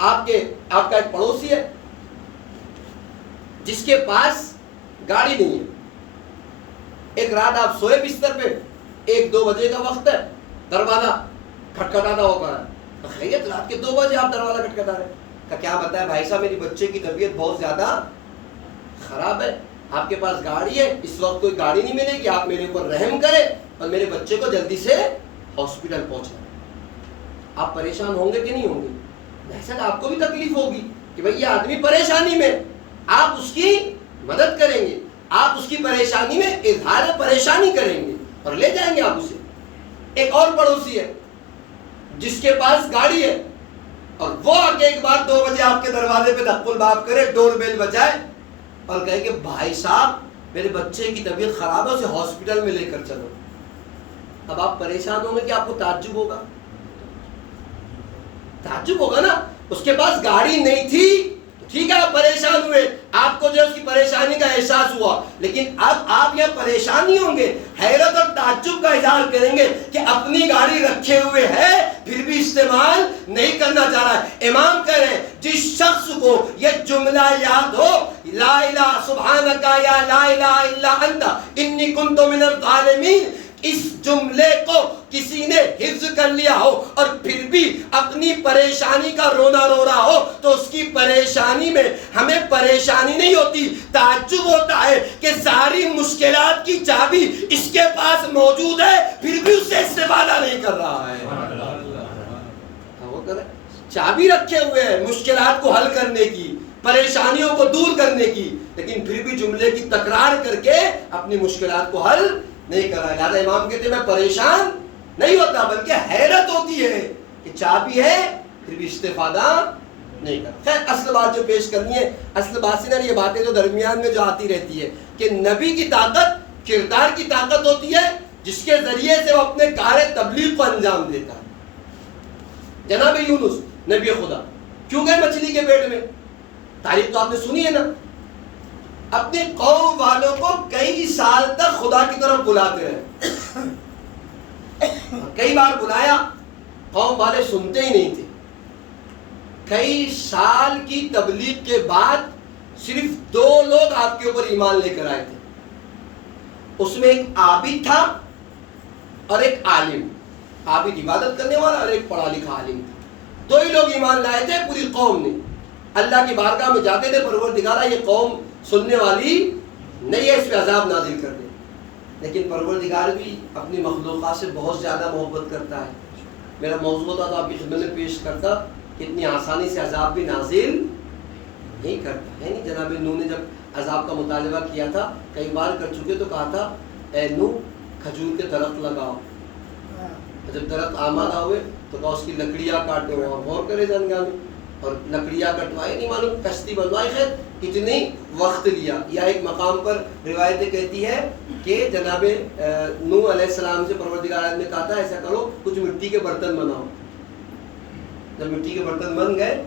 آپ کا ایک پڑوسی ہے جس کے پاس گاڑی نہیں ہے. ایک رات آپ سوئے بستر پہ، 1-2 بجے کا وقت ہے، دروازہ کھٹکھٹاتا ہوا پڑا ہے. خیریت رات کے 2 بجے آپ دروازہ کھٹکھٹا رہے ہیں، کیا بتایا بھائی صاحب میری بچے کی طبیعت بہت زیادہ خراب ہے، آپ کے پاس گاڑی ہے، اس وقت کوئی گاڑی نہیں ملے گی، آپ میرے اوپر رحم کریں اور میرے بچے کو جلدی سے ہاسپٹل پہنچائیں. آپ پریشان ہوں گے کہ نہیں ہوں گے؟ دراصل آپ کو بھی تکلیف ہوگی کہ بھئی یہ آدمی پریشانی میں، آپ اس کی مدد کریں گے، آپ اس کی پریشانی میں اظہار پریشانی کریں گے اور لے جائیں گے آپ اسے. ایک اور پڑوسی ہے جس کے پاس گاڑی ہے اور وہ آ کے ایک بار 2 بجے آپ کے دروازے پہ دق الباب کرے، ڈور بیل بجائے اور کہے کہ بھائی صاحب میرے بچے کی طبیعت خراب ہے، اسے ہاسپٹل میں لے کر چلو. اب آپ پریشان ہوں گے کہ آپ کو تعجب ہوگا؟ تعجب ہوگا نا. اس کے پاس گاڑی نہیں تھی ٹھیک ہے آپ پریشان ہوئے، آپ کو جو اس کی پریشانی کا احساس ہوا، لیکن اب آپ یہ پریشان نہیں ہوں گے، حیرت اور تعجب کا اظہار کریں گے کہ اپنی گاڑی رکھے ہوئے ہے پھر بھی استعمال نہیں کرنا چاہ رہا ہے. امام کہہ رہے ہیں جس شخص کو یہ جملہ یاد ہو لا الہ سبحانک یا لا الہ الا انت انی کنت من الظالمین، اس جملے کو کسی نے حفظ کر لیا ہو اور پھر بھی اپنی پریشانی کا رونا رو رہا ہو تو اس کی پریشانی میں ہمیں پریشانی نہیں ہوتی، تعجب ہوتا ہے کہ ساری مشکلات کی چابی اس کے پاس موجود ہے پھر بھی اس سے استفادہ نہیں کر رہا ہے. چابی رکھے ہوئے ہیں مشکلات کو حل کرنے کی، پریشانیوں کو دور کرنے کی، لیکن پھر بھی جملے کی تکرار کر کے اپنی مشکلات کو حل نہیں کر رہا. لہذا امام کہتے ہیں میں پریشان نہیں ہوتا بلکہ حیرت ہوتی ہے کہ چابی ہے پھر بھی استفادہ نہیں کر. خیر اصل بات جو پیش کرنی ہے، اصل بات سے یہ باتیں جو درمیان میں جو آتی رہتی ہے کہ نبی کی طاقت کردار کی طاقت ہوتی ہے جس کے ذریعے سے وہ اپنے کار تبلیغ کو انجام دیتا ہے. جناب یونس نبی خدا کیوں گئے مچھلی کے پیٹ میں؟ تاریخ تو آپ نے سنی ہے نا. اپنی قوم والوں کو کئی سال تک خدا کی طرف بلاتے رہے، کئی بار بلایا قوم والے سنتے ہی نہیں تھے. کئی سال کی تبلیغ کے بعد صرف 2 لوگ آپ کے اوپر ایمان لے کر آئے تھے. اس میں ایک عابد تھا اور ایک عالم. عابد عبادت کرنے والا اور ایک پڑھا لکھا عالم تھا. 2 ہی لوگ ایمان لائے تھے پوری قوم نے. اللہ کی بارگاہ میں جاتے تھے پروردگارا یہ قوم سننے والی نہیں ہے، اس پہ عذاب نازل کر دے. لیکن پروردگار بھی اپنی مخلوقات سے بہت زیادہ محبت کرتا ہے. میرا موضوع تھا تو آپ کی خدمت میں پیش کرتا کہ اتنی آسانی سے عذاب بھی نازل نہیں کرتا ہے. نہیں جناب نوح نے جب عذاب کا مطالبہ کیا تھا کئی بار کر چکے تو کہا تھا اے نوح کھجور کے درخت لگاؤ. جب درخت آمادہ ہوئے تو کہا اس کی لکڑیاں کاٹو اور غور کرے جنگا میں، اور لکڑیاں کٹوائی نہیں معلوم کشتی بنوائی. خیر اتنی وقت لیا. یا ایک مقام پر روایتیں کہتی ہے کہ جناب نوح علیہ السلام سے پروردگار نے کہا تھا ایسا کرو کچھ مٹی کے برتن بناؤ. جب مٹی کے برتن بن گئے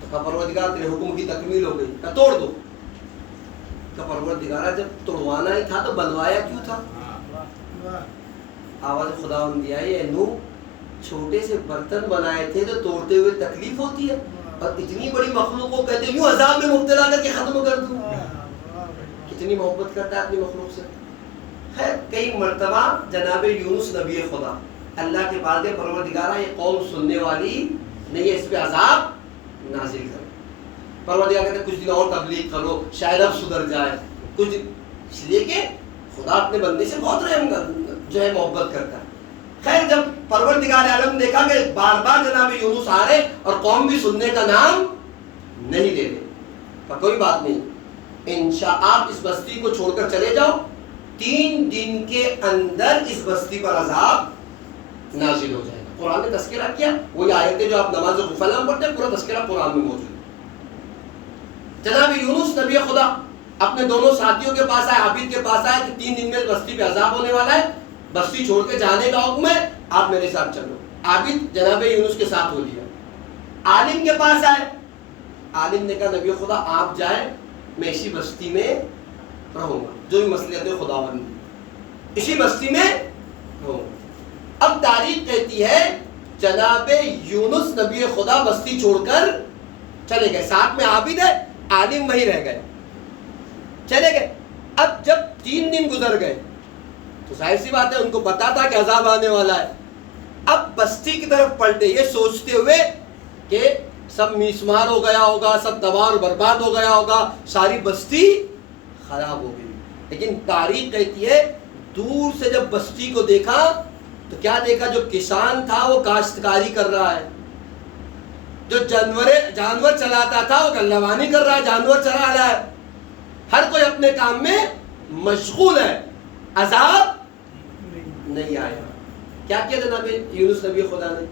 تو کہا پروردگار تیرے حکم کی تکمیل ہو گئی، کہا توڑ دو. کہا پروردگار جب توڑوانا ہی تھا تو بنوایا کیوں تھا؟ آواز خداوند دیا ہے نوح چھوٹے سے برتن بنائے تھے تو توڑتے ہوئے تکلیف ہوتی ہے اور اتنی بڑی مخلوق کو کہتے یوں عذاب میں مبتلا کر کے ختم کر دوں. کتنی محبت کرتا ہے اپنی مخلوق سے. خیر کئی مرتبہ جناب یونس نبی خدا اللہ کے پاس پروردگارا یہ قوم سننے والی نہیں ہے، اس پہ عذاب نازل نازل کر. پروردگار کہتے ہیں کچھ دن اور تبلیغ کرو شاید اب سدھر جائے کچھ دن، اس لیے کہ خدا اپنے بندے سے بہت رحم جو ہے محبت کرتا ہے. خیر جب پروردگار عالم دیکھا کہ بار بار جناب یونس آ رہے اور قوم بھی سننے کا نام نہیں لے رہے، پر کوئی بات نہیں، آپ اس بستی کو چھوڑ کر چلے جاؤ، 3 دن کے اندر اس بستی پر عذاب نازل ہو جائے گا. قرآن نے تذکرہ کیا، وہی آیتیں جو آپ نماز غفلہ میں پڑھتے ہیں، پورا تذکرہ قرآن میں موجود ہے. جناب یونس نبی خدا اپنے دونوں ساتھیوں کے پاس آئے، عابد کے پاس آئے کہ 3 دن میں بستی پہ عذاب ہونے والا ہے، بستی چھوڑ کے جانے کا حکم ہے، آپ میرے ساتھ چلو. عابد جناب یونس کے ساتھ ہو لیا. عالم کے پاس آئے، عالم نے کہا نبی خدا آپ جائیں، میں اسی بستی میں رہوں گا، جو بھی مصلحت خداوند اسی بستی میں رہوں گا. اب تاریخ کہتی ہے جناب یونس نبی خدا بستی چھوڑ کر چلے گئے، ساتھ میں عابد ہے، عالم وہیں رہ گئے، چلے گئے. اب جب 3 دن گزر گئے تو ظاہر سی بات ہے ان کو پتا تھا کہ عذاب آنے والا ہے. اب بستی کی طرف پلٹے یہ سوچتے ہوئے کہ سب میسمار ہو گیا ہوگا، سب تباہ اور برباد ہو گیا ہوگا، ساری بستی خراب ہو گئی. لیکن تاریخ کہتی ہے دور سے جب بستی کو دیکھا تو کیا دیکھا؟ جو کسان تھا وہ کاشتکاری کر رہا ہے، جو جانور چلاتا تھا وہ گلہوانی کر رہا ہے، جانور چلا رہا ہے، ہر کوئی اپنے کام میں مشغول ہے. عذاب نہیں آیا. کیا کیا جناب یونس نبی خدا نے؟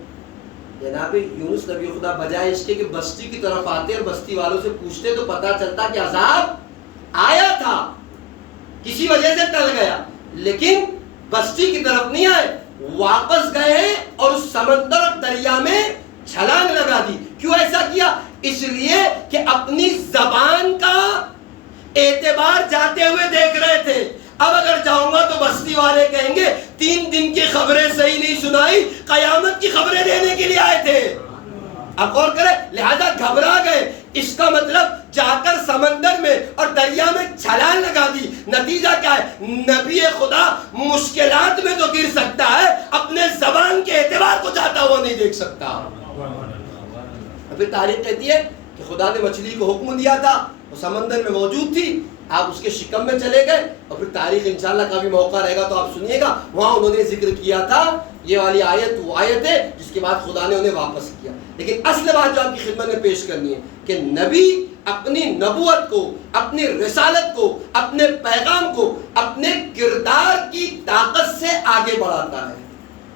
جناب یونس نبی خدا بجائے اس کے کہ بستی کی طرف آتے اور بستی والوں سے پوچھتے تو پتا چلتا کہ عذاب آیا تھا، کسی وجہ سے ٹل گیا، لیکن بستی کی طرف نہیں آئے، واپس گئے اور اس سمندر اور دریا میں چھلانگ لگا دی. کیوں ایسا کیا؟ اس لیے کہ اپنی زبان کا اعتبار جاتے ہوئے دیکھ رہے تھے. اب اگر جاؤں گا تو بستی والے کہیں گے 3 دن کی خبریں صحیح نہیں سنائی، قیامت کی خبریں دینے کے لیے آئے تھے. اب غور کریں، لہذا گھبرا گئے. اس کا مطلب جا کر سمندر میں اور دریا میں چھلانگ لگا دی. نتیجہ کیا ہے؟ نبی خدا مشکلات میں تو گر سکتا ہے، اپنے زبان کے اعتبار کو جاتا ہوا نہیں دیکھ سکتا. پھر تاریخ کہتی ہے کہ خدا نے مچھلی کو حکم دیا تھا، وہ سمندر میں موجود تھی، آپ اس کے شکم میں چلے گئے. اور پھر تاریخ انشاءاللہ کا بھی موقع رہے گا تو آپ سنیے گا، وہاں انہوں نے ذکر کیا تھا یہ والی آیت، وہ آیت ہے جس کے بعد خدا نے انہیں واپس کیا. لیکن اصل بات جو آپ کی خدمت میں پیش کرنی ہے کہ نبی اپنی نبوت کو، اپنی رسالت کو، اپنے پیغام کو اپنے کردار کی طاقت سے آگے بڑھاتا ہے.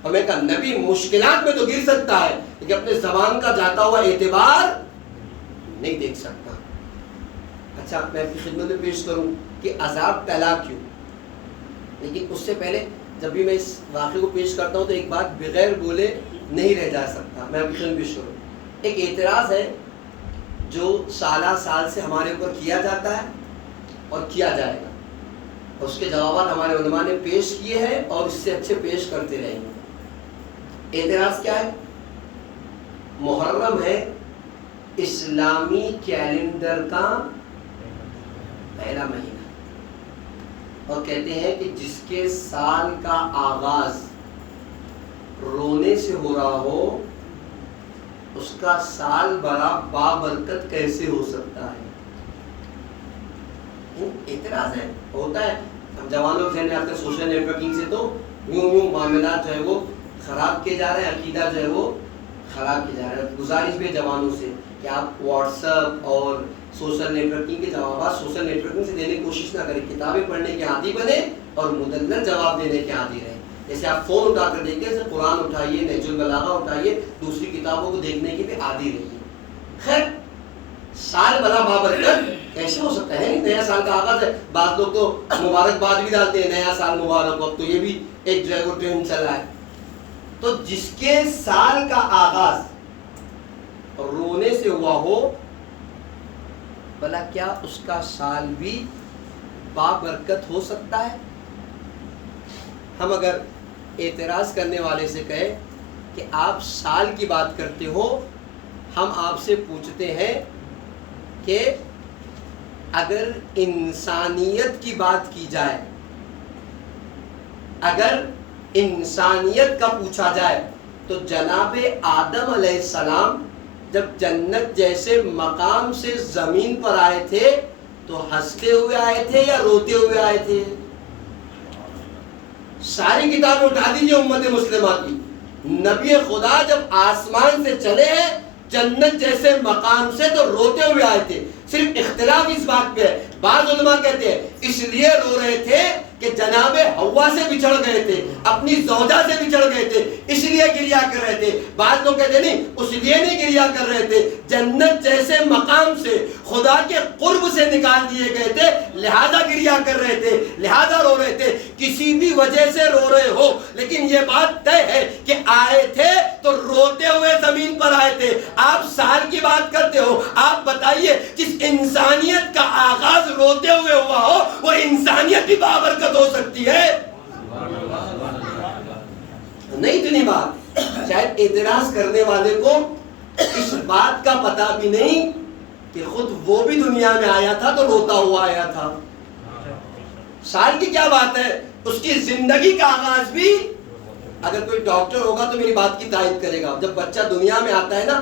اور میں کہا نبی مشکلات میں تو گر سکتا ہے لیکن اپنے زبان کا جاتا ہوا اعتبار نہیں دیکھ سکتا. اچھا میں آپ کی خدمت میں پیش کروں کہ عذاب ٹلا کیوں. لیکن اس سے پہلے جب بھی میں اس واقعے کو پیش کرتا ہوں تو ایک بات بغیر بولے نہیں رہ جا سکتا، میں آپ کی خدمت میں پیش کروں. ایک اعتراض ہے جو سالہ سال سے ہمارے اوپر کیا جاتا ہے اور کیا جائے گا، اور اس کے جوابات ہمارے علماء نے پیش کیے ہیں اور اس سے اچھے پیش کرتے رہیں گے. اعتراض کیا ہے؟ محرم ہے اسلامی کیلنڈر کا پہلا مہینہ، اور کہتے ہیں کہ جس کے سال کا آغاز رونے سے ہو رہا ہو اس کا سال بڑا بابرکت کیسے ہو سکتا ہے. اعتراض ہے، ہوتا ہے. ہم جوانوں کے آتے ہیں سوشل نیٹ ورکنگ سے تو یوں معاملات جو ہے وہ خراب کیے جا رہے ہیں، عقیدہ جو ہے وہ خراب کیے جا رہے ہیں. گزارش بھی جوانوں سے کہ آپ واٹس ایپ اور سوشل نیٹ ورکنگ کے جوابات سوشل نیٹ ورکنگ سے دینے کی کوشش نہ کریں، کتابیں پڑھنے کے عادی بنے اور مدلل جواب دینے کے عادی رہیں. جیسے آپ فون اٹھا کر دیکھیں، جیسے قرآن اٹھائیے، نہج البلاغہ اٹھائیے، دوسری کتابوں کو دیکھنے کی بھی عادی رہیے. خیر سال بلا بابرکت کیسے ہو سکتا ہے؟ نیا سال کا آغاز ہے، بعض لوگ تو مبارکباد بھی ڈالتے ہیں نیا سال مبارک. اب تو یہ بھی ایک جو ہے وہ ٹرینڈ چل رہا ہے. تو جس کے سال کا آغاز رونے سے ہوا ہو، بھلا کیا اس کا سال بھی بابرکت ہو سکتا ہے؟ ہم اگر اعتراض کرنے والے سے کہیں کہ آپ سال کی بات کرتے ہو، ہم آپ سے پوچھتے ہیں کہ اگر انسانیت کی بات کی جائے، اگر انسانیت کا پوچھا جائے تو جناب آدم علیہ السلام جب جنت جیسے مقام سے زمین پر آئے تھے تو ہنستے ہوئے آئے تھے یا روتے ہوئے آئے تھے؟ ساری کتابیں اٹھا دیجیے امت مسلمہ کی، نبی خدا جب آسمان سے چلے ہیں جنت جیسے مقام سے تو روتے ہوئے آئے تھے. صرف اختلاف اس بات پہ ہے، بعض علماء کہتے ہیں اس لیے رو رہے تھے کہ جناب حوا سے بچھڑ گئے تھے، اپنی زوجہ سے بچھڑ گئے تھے اس لیے گریا کر رہے تھے. بعض لوگ کہتے ہیں نہیں، اس لیے نہیں گریا کر رہے تھے، جنت جیسے مقام سے خدا کے قرب سے نکال دیے گئے تھے لہذا گریا کر رہے تھے، لہذا رو رہے تھے. کسی بھی وجہ سے رو رہے ہو لیکن یہ بات طے ہے کہ آئے تھے تو روتے ہوئے زمین پر آئے تھے. آپ سال کی بات کرتے ہو، آپ بتائیے جس انسانیت کا آغاز روتے ہوئے ہوا ہو وہ انسانیت بھی بابرکت ہو سکتی ہے. نہیں اتنی بات، شاید اعتراض کرنے والے کو اس بات کا پتہ بھی نہیں کہ خود وہ بھی دنیا میں آیا تھا تو روتا ہوا آیا تھا. سال کی کیا بات ہے، اس کی زندگی کا آغاز بھی، اگر کوئی ڈاکٹر ہوگا تو میری بات کی تائید کرے گا، جب بچہ دنیا میں آتا ہے نا،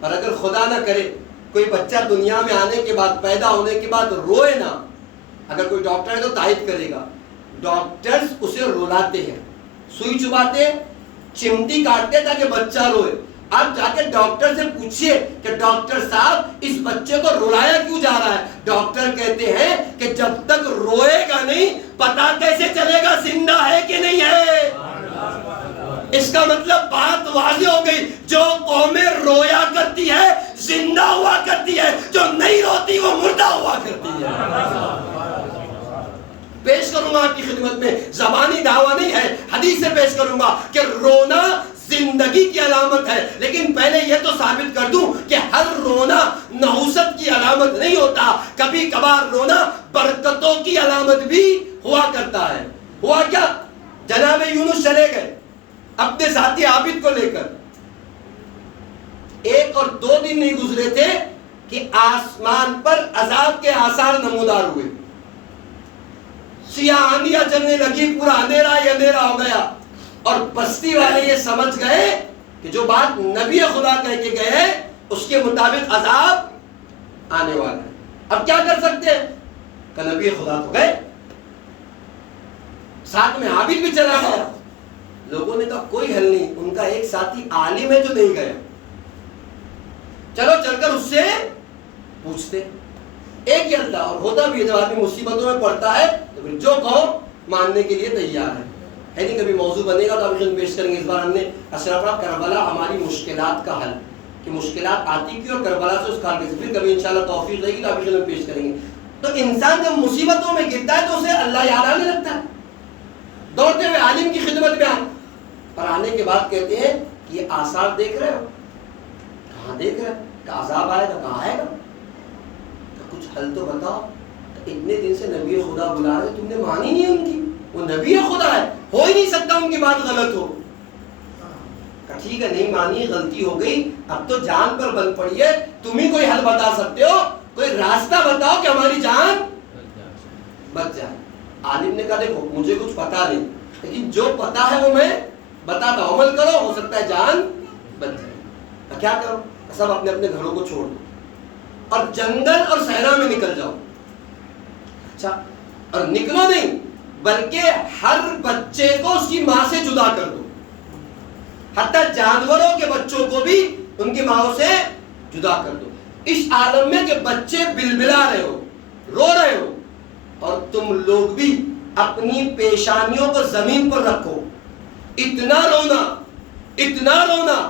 اور اگر خدا نہ کرے کوئی بچہ دنیا میں آنے کے بعد پیدا ہونے کے بعد روئے نا، اگر کوئی ڈاکٹر ہے تو تائید کرے گا، ڈاکٹرز اسے رلاتے ہیں، سوئی چباتے ہیں، چمٹی کاٹتے ہیں تاکہ بچہ روئے. آپ جا کے ڈاکٹر سے پوچھئے کہ ڈاکٹر صاحب اس بچے کو رلایا کیوں جا رہا ہے؟ ڈاکٹر کہتے ہیں کہ جب تک روئے گا نہیں پتا کیسے چلے گا زندہ ہے کہ نہیں ہے. اس کا مطلب بات واضح ہو گئی، جو قومیں رویا کرتی ہے زندہ ہوا کرتی ہے، جو نہیں روتی وہ مردہ ہوا کرتی ہے. پیش کروں گا آپ کی خدمت میں، زبانی دعویٰ نہیں ہے، حدیث سے پیش کروں گا کہ رونا زندگی کی علامت ہے. لیکن پہلے یہ تو ثابت کر دوں کہ ہر رونا نحوست کی علامت نہیں ہوتا، کبھی کبھار رونا برکتوں کی علامت بھی ہوا کرتا ہے. ہوا کیا؟ جناب یونس چلے گئے اپنے ساتھی عابد کو لے کر، 1 اور 2 دن نہیں گزرے تھے کہ آسمان پر عذاب کے آثار نمودار ہوئے. سیاہ آندیاں چلنے لگی، پورا اندھیرا ہی اندھیرا ہو گیا، اور بستی والے یہ سمجھ گئے کہ جو بات نبی خدا کہہ کے گئے اس کے مطابق عذاب آنے والا ہے. اب کیا کر سکتے ہیں؟ کہ نبی خدا تو گئے، ساتھ میں عابد بھی چلا گیا. لوگوں نے کہا کوئی حل نہیں، ان کا ایک ساتھی عالم ہے جو نہیں گیا، چلو چل کر اس سے پوچھتے. ایک ہی اللہ، اور ہوتا بھی ہے جب آدمی مصیبتوں میں پڑتا ہے تو پھر جو کہو ماننے کے لیے تیار ہے. نہیں کبھی موضوع بنے گا تو آپ پیش کریں گے. اس بار ہم نے اشرف کربلا ہماری مشکلات کا حل، کہ مشکلات آتی کیوں اور کربلا سے اس کا حل کیسے، پھر کبھی انشاءاللہ توفیق رہے گی تو آپ پیش کریں گے. تو انسان جب مصیبتوں میں گرتا ہے تو اسے اللہ یاد آنے لگتا ہے، دوڑتے ہوئے عالم کی خدمت میں آئے، پر آنے کے بعد کہتے ہیں کہ یہ آثار دیکھ رہے ہو؟ کہاں دیکھ رہے؟ کہ عذاب آئے گا. کہاں آئے گا؟ کچھ حل تو بتاؤ. اتنے دن سے نبی خدا بلا رہے تم نے مانی نہیں ان کی، وہ نبی خدا ہے، ہو ہی نہیں سکتا ان کی بات غلط ہو. ٹھیک ہے نہیں مانی، غلطی ہو گئی، اب تو جان پر بن پڑی ہے، تم ہی کوئی حل بتا سکتے ہو، کوئی راستہ بتاؤ کہ ہماری جان بچ جائے. عالم نے کہا دیکھو مجھے کچھ پتا نہیں، لیکن جو پتا ہے وہ میں بتاتا ہوں، عمل کرو، ہو سکتا ہے جان بچ جائے. کیا کرو؟ سب اپنے اپنے گھروں کو چھوڑ دو اور جنگل اور صحرا میں نکل جاؤ. اچھا، اور نکلو نہیں بلکہ ہر بچے کو اس کی ماں سے جدا کر دو، حتیٰ جانوروں کے بچوں کو بھی ان کی ماں سے جدا کر دو. اس عالم میں کہ بچے بلبلا رہے ہو، رو رہے ہو، اور تم لوگ بھی اپنی پیشانیوں کو زمین پر رکھو. اتنا رونا، اتنا رونا،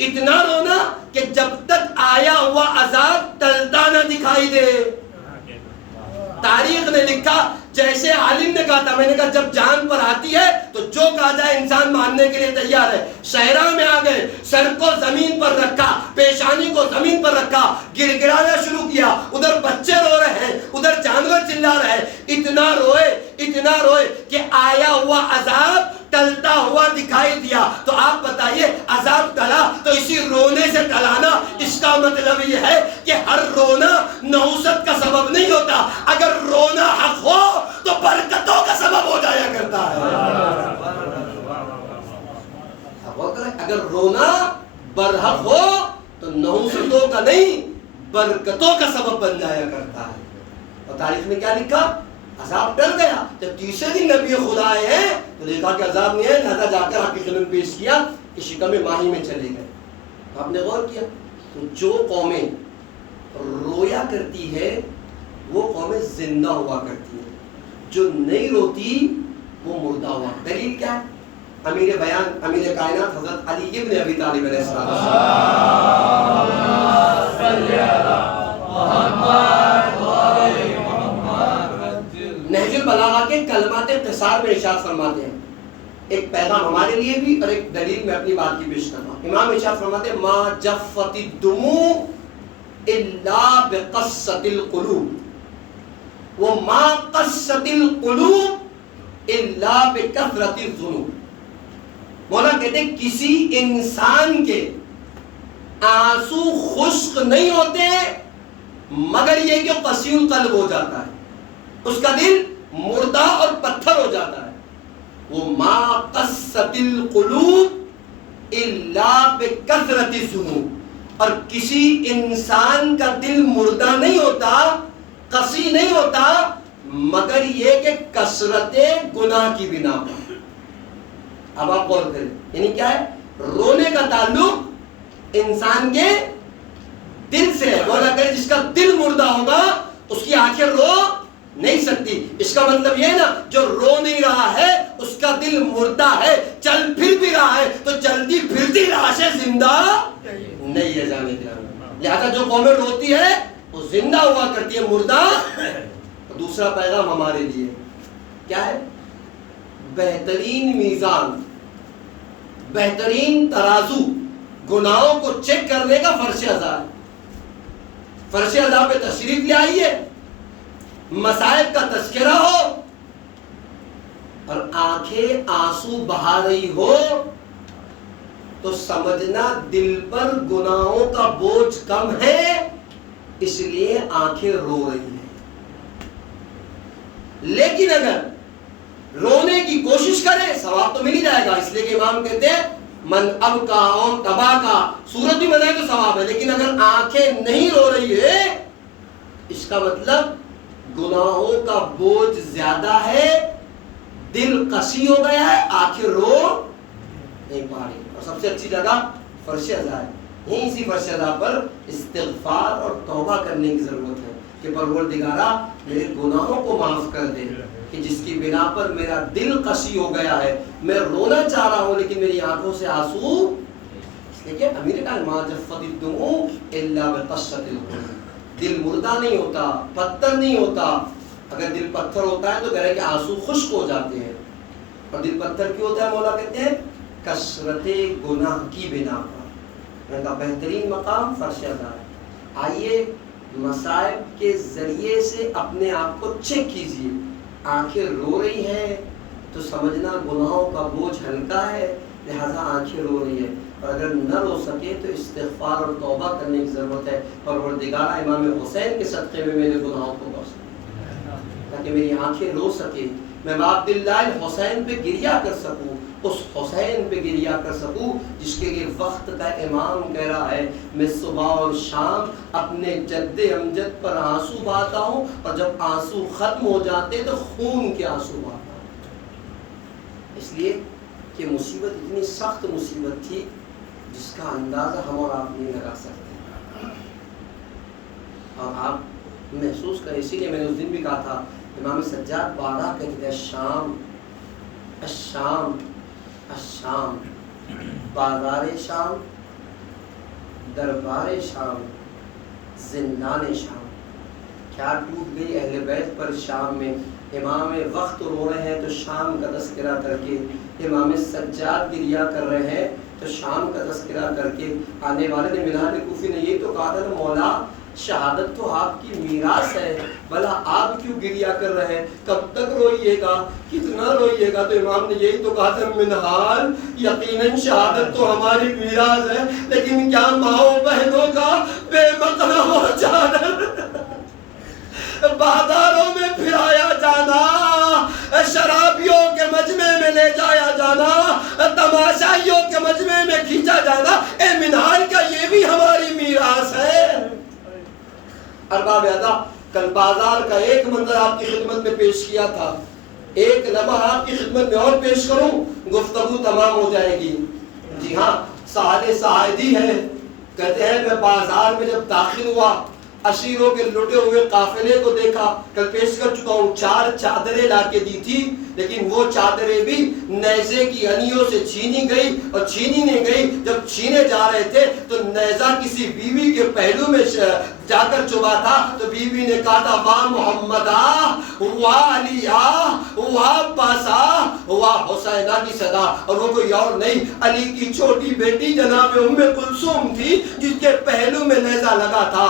اتنا رونا کہ جب تک آیا ہوا عذاب ٹلتا نہ دکھائی دے. تاریخ نے لکھا، جیسے عالم نے کہا تھا، میں نے کہا جب جان پر آتی ہے تو جو کہا جائے انسان ماننے کے لیے تیار ہے. صحرا میں آ گئے، سر کو زمین پر رکھا، پیشانی کو زمین پر رکھا، گر گرانا شروع کیا. ادھر بچے رو رہے ہیں، ادھر جانور چلا رہے ہیں. اتنا روئے کہ آیا ہوا عذاب ٹلتا ہوا دکھائی دیا. تو آپ بتائیے عذاب ٹلا تو اسی رونے سے ٹلانا، اس کا مطلب یہ ہے کہ ہر رونا نحوست کا سبب نہیں ہوتا. اگر رونا حق ہو تو برکتوں کا سبب ہو جایا کرتا ہے. اگر رونا برحق ہو تو نحوستوں کا نہیں برکتوں کا سبب بن جایا کرتا ہے. اور تاریخ میں کیا لکھا؟ عذاب ڈر گیا. جب تیسرے دن نبی خدا آئے ہیں تو دیکھا کہ عذاب نہیں ہے، لہذا جا کر آپ کی خدمت پیش کیا کہ شکم ماہی میں چلے گئے. آپ نے غور کیا؟ تو جو قومیں رویا کرتی ہے وہ قومیں زندہ ہوا کرتی ہیں، جو نہیں روتی وہ مردہ ہوا. دلیل کیا ہے؟ امیر بیان، امیر کائنات حضرت علی ابن ابی طالب علیہ السلام. نہج البلاغہ کے کلمات قصار میں ارشاد فرماتے ہیں، ایک پیغام ہمارے لیے بھی اور ایک دلیل میں اپنی بات کی پیش کرتا ہوں. امام ارشاد فرماتے ہیں ما جفت الدموع الا بقصۃ القلوب وما قصۃ القلوب الا بکثرۃ الذنوب. مولا کہتے ہیں کسی انسان کے آنسو خشک نہیں ہوتے مگر یہ کہ قسی القلب ہو جاتا ہے، اس کا دل مردہ اور پتھر ہو جاتا ہے. وہ ما قصۃ القلوب الا بکثرۃ الذنوب. اور کسی انسان کا دل مردہ نہیں ہوتا، قسی نہیں ہوتا مگر یہ کہ کثرت گناہ کی بنا پر. اب آپ غور کریں، یعنی کیا ہے؟ رونے کا تعلق انسان کے دل سے ہے. بولا کرے جس کا دل مردہ ہوگا اس کی آنکھیں رو نہیں سکتی. اس کا مطلب یہ نا جو رو نہیں رہا ہے اس کا دل مردہ ہے، چل پھر بھی رہا ہے تو چلتی پھرتی لاشیں زندہ نہیں ہے. جانے دیا. لہذا جو قومیں روتی ہے وہ زندہ ہوا کرتی ہے، مردہ. دوسرا پیغام ہمارے لیے کیا ہے؟ بہترین میزان، بہترین ترازو گناہوں کو چیک کرنے کا فرش ازا ہے. فرش ازا پہ تشریف لے آئیے، مصائب کا تذکرہ ہو اور آنکھیں آنسو بہا رہی ہو تو سمجھنا دل پر گناہوں کا بوجھ کم ہے، اس لیے آنکھیں رو رہی ہیں. لیکن اگر رونے کی کوشش کرے ثواب تو مل ہی جائے گا. اس لیے کہ امام کہتے ہیں من اب کا اور تباہ کا صورت بھی بنائے تو ثواب ہے. لیکن اگر آنکھیں نہیں رو رہی ہے اس کا مطلب گناہوں کا بوجھ زیادہ ہے، دل قسی ہو گیا ہے، آنکھیں رو نہیں پا رہی. اور سب سے اچھی جگہ فرش ازا ہے. یہیں اسی فرش ازا پر استغفار اور توبہ کرنے کی ضرورت ہے کہ پروردگارا میرے گناہوں کو معاف کر دے کہ جس کی بنا پر میرا دل قسی ہو گیا ہے. میں رونا چاہ رہا ہوں لیکن میری آنکھوں سے آنسو. اس لیے کہ امیر کا ما جفت الدموع الا بقصۃ القلوب. دل مردہ نہیں ہوتا، پتھر نہیں ہوتا. اگر دل پتھر ہوتا ہے تو کہہ رہے کہ آنسو خشک ہو جاتے ہیں. اور دل پتھر کیوں ہوتا ہے؟ مولا کہتے ہیں کثرت گناہ کی بنا پر. ان کا بہترین مقام فرش ازا ہے. آئیے مصائب کے ذریعے سے اپنے آپ کو چیک کیجیے. آنکھیں رو رہی ہیں تو سمجھنا گناہوں کا بوجھ ہلکا ہے، لہذا آنکھیں رو رہی ہے. اور اگر نہ رو سکے تو استغفار اور توبہ کرنے کی ضرورت ہے. پروردگارا امام حسین کے صدقے میں میرے گناہوں کو بخش تاکہ میری آنکھیں رو سکے، میں عبد اللہ حسین پہ گریا کر سکوں، اس حسین پہ گریا کر سکوں جس کے لیے وقت کا امام کہہ رہا ہے میں صبح اور شام اپنے جد امجد پر آنسو بہاتا ہوں اور جب آنسو ختم ہو جاتے تو خون کے آنسو بہاتا ہوں. اس لیے کہ مصیبت اتنی سخت مصیبت تھی جس کا اندازہ ہم اور آپ نہیں لگا سکتے. اور آپ محسوس کریں، اسی لیے میں نے اس دن بھی کہا تھا امام سجاد بارہ کہتے ہیں الشام الشام الشام، بازار شام، دربار شام، زندان شام. کیا ٹوٹ گئی اہل بیت پر شام میں. امام وقت رو رہے ہیں تو شام کا تذکرہ کر کے، امام سجاد گریا کر رہے ہیں تو شام کا تذکرہ کر کے. آنے والے نے منہاج کوفی نے یہ تو کہا تھا نا مولا شہادت تو آپ کی میراث ہے، بھلا آپ کیوں گریا کر رہے ہیں، کب تک روئیے گا، کتنا روئیے گا. تو امام نے یہی تو کہا تھا منہاج یقیناً شہادت تو ہماری میراث ہے لیکن کیا ماؤں بہنوں کا بے مقرر ہو جانا، بازاروں میں پھرایا جانا، شرابیوں کے مجمع میں لے جایا جانا، تماشائیوں کے مجمع میں کھینچا جانا. اے منہاج کا یہ بھی ہماری میراث ہے۔ ارباب ادا، کل بازار کا ایک منظر آپ کی خدمت میں پیش کیا تھا، ایک لمحہ آپ کی خدمت میں اور پیش کروں، گفتگو تمام ہو جائے گی۔ جی ہاں، سعد ساعدی ہے، کہتے ہیں میں بازار میں جب داخل ہوا، اسیروں کے لٹے ہوئے قافلے کو دیکھا، کل پیش کر چکا ہوں، 4 چادریں لا کے دی تھی، لیکن وہ چادریں بھی نیزے کی انیوں سے چھینی گئی، اور چھینی نہیں گئی، جب چھینے جا رہے تھے تو نیزہ کسی بیوی کے پہلو میں جا کر چبا تھا، تو بیوی نے کہا تھا واہ محمدہ، واہ علیہ، واہ پاسا، واہ حسینہ کی صدا، اور وہ کوئی اور نہیں، علی کی چھوٹی بیٹی جناب ام کلثوم تھی جس کے پہلو میں نیزہ لگا تھا۔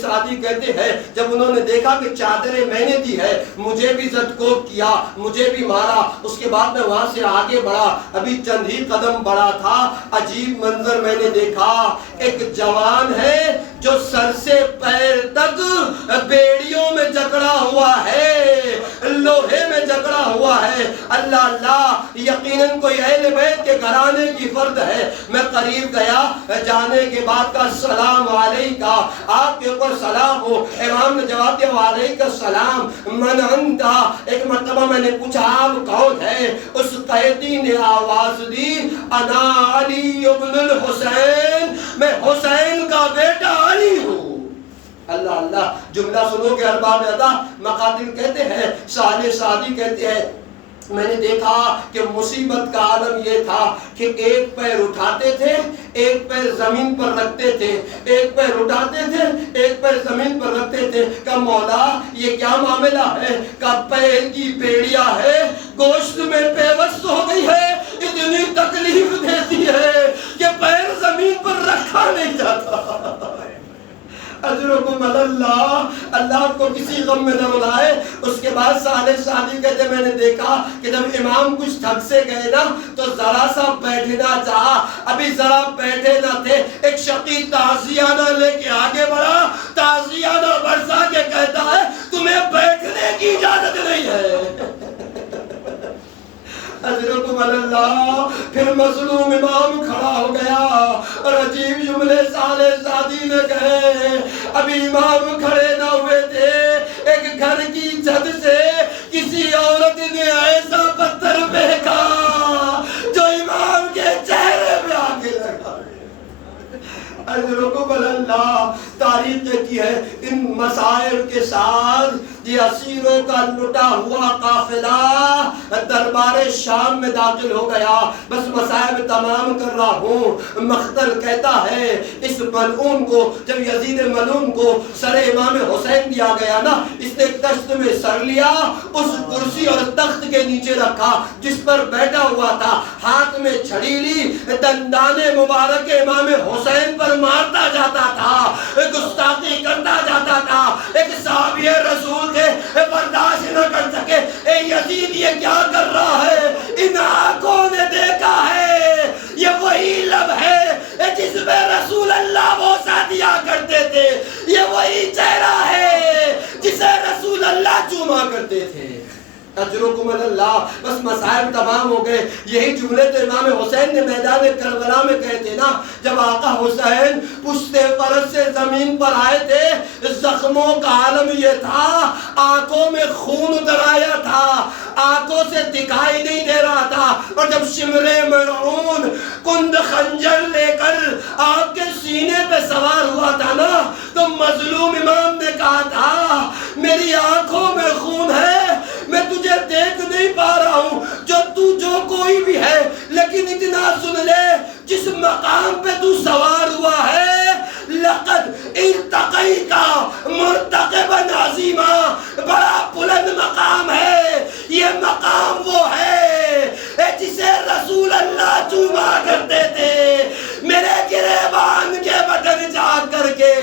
سعدی کہتے ہیں جب انہوں نے دیکھا کہ چادریں میں نے دی ہے، مجھے بھی زدکوب کیا، مجھے بھی مارا، اس کے بعد میں وہاں سے آگے بڑھا، ابھی چند ہی قدم بڑھا تھا، عجیب منظر میں نے دیکھا، ایک جوان ہے جو سر سے پیر تک بیڑیوں میں جکڑا ہوا ہے، لوہے میں جکڑا ہوا ہے۔ اللہ اللہ، یقیناً کوئی اہل بیت کے گھرانے کی فرد ہے۔ میں قریب گیا، جانے کے بعد کا السلام علیکہ، آپ کے اوپر سلام ہو۔ امام نے جواب دیا وعلیکہ السلام، من انتا؟ ایک مرتبہ میں نے پوچھا آپ کون ہے؟ اس قیدی نے آواز دی انا علی ابن الحسین، میں حسین کا بیٹا علی ہوں۔ اللہ اللہ، جملہ سنو گے ارباب ادا، مقاتل کہتے ہیں، صالح سعدی کہتے ہیں میں نے دیکھا کہ مصیبت کا عالم یہ تھا کہ ایک پیر اٹھاتے تھے، ایک پیر زمین پر رکھتے تھے، ایک پیر اٹھاتے تھے، ایک پیر زمین پر رکھتے تھے۔ کہا مولا یہ کیا معاملہ ہے؟ کہا پیر کی بیڑیا ہے، گوشت میں پیوست ہو گئی ہے، اتنی تکلیف دیتی ہے کہ پیر زمین پر رکھا نہیں جاتا۔ اجرکم اللہ، اللہ آپ کو کسی غم میں نہ رلائے۔ اس کے بعد صالح سعدی کہتے میں نے دیکھا کہ جب امام کچھ تھک سے گئے نا تو ذرا سا بیٹھنا چاہا، ابھی ذرا بیٹھے نہ تھے، ایک شقی تعزیانہ لے کے آگے بڑھا، تعزیانہ برسا کے کہتا ہے تمہیں بیٹھنے کی اجازت نہیں ہے۔ اجرکم اللہ، پھر مظلوم امام کھڑا ہو گیا اور عجیب جملے صالح سعدی نے کہے، ابھی امام کھڑے نہ ہوئے تھے، ایک گھر کی چھت سے کسی عورت نے ایسا پتھر پھینکا جو امام کے چہرے پہ آ کے لگا۔ اجرکم اللہ، تاریخ کہتی ہے ان مسائل کے ساتھ یہ اسیروں کا لٹا ہوا قافلہ دربار شام میں داخل ہو گیا۔ بس مسائل تمام کر رہا ہوں۔ مختل کہتا ہے اس ملعون کو، جب یزید ملعون کو سر امام حسین دیا گیا نا، اس نے دشت میں سر لیا، اس کرسی اور تخت کے نیچے رکھا جس پر بیٹھا ہوا تھا، ہاتھ میں چھڑی لی، دندان مبارک امام حسین پر مارتا جاتا تھا، گستاخی کرتا جاتا تھا۔ ایک صحابی رسول تھے، برداشت نہ کر سکے، اے یزید یہ کیا کر رہا ہے؟ ان آنکھوں نے دیکھا ہے، یہ وہی لب ہے جس میں رسول اللہ بوسہ دیا کرتے تھے، یہ وہی چہرہ ہے جسے رسول اللہ چوما کرتے تھے۔ اجرکم اللہ، بس مسائل تمام ہو گئے۔ یہی جملے تو امام حسین نے میدان کربلا میں کہے تھے نا، جب آقا حسین پشت فرس سے زمین پر آئے تھے، زخموں کا عالم یہ تھا، آنکھوں میں خون اتر آیا تھا، آنکھوں سے دکھائی نہیں دے رہا تھا، اور جب شمر ملعون کند خنجر لے کر آپ کے سینے پہ سوار ہوا تھا نا، تو مظلوم امام نے کہا تھا میری آنکھوں میں خون ہے، میں تجھے دیکھ نہیں پا رہا ہوں، جو کوئی بھی ہے، لیکن اتنا سن لے جس مقام پہ تو سوار ہوا ہے، لقد ارتقیت مرتقبا عظیما، بڑا بلند مقام ہے، یہ مقام وہ ہے جسے رسول اللہ چوما کرتے تھے۔ میرے گریبان کے بٹن جا کر کے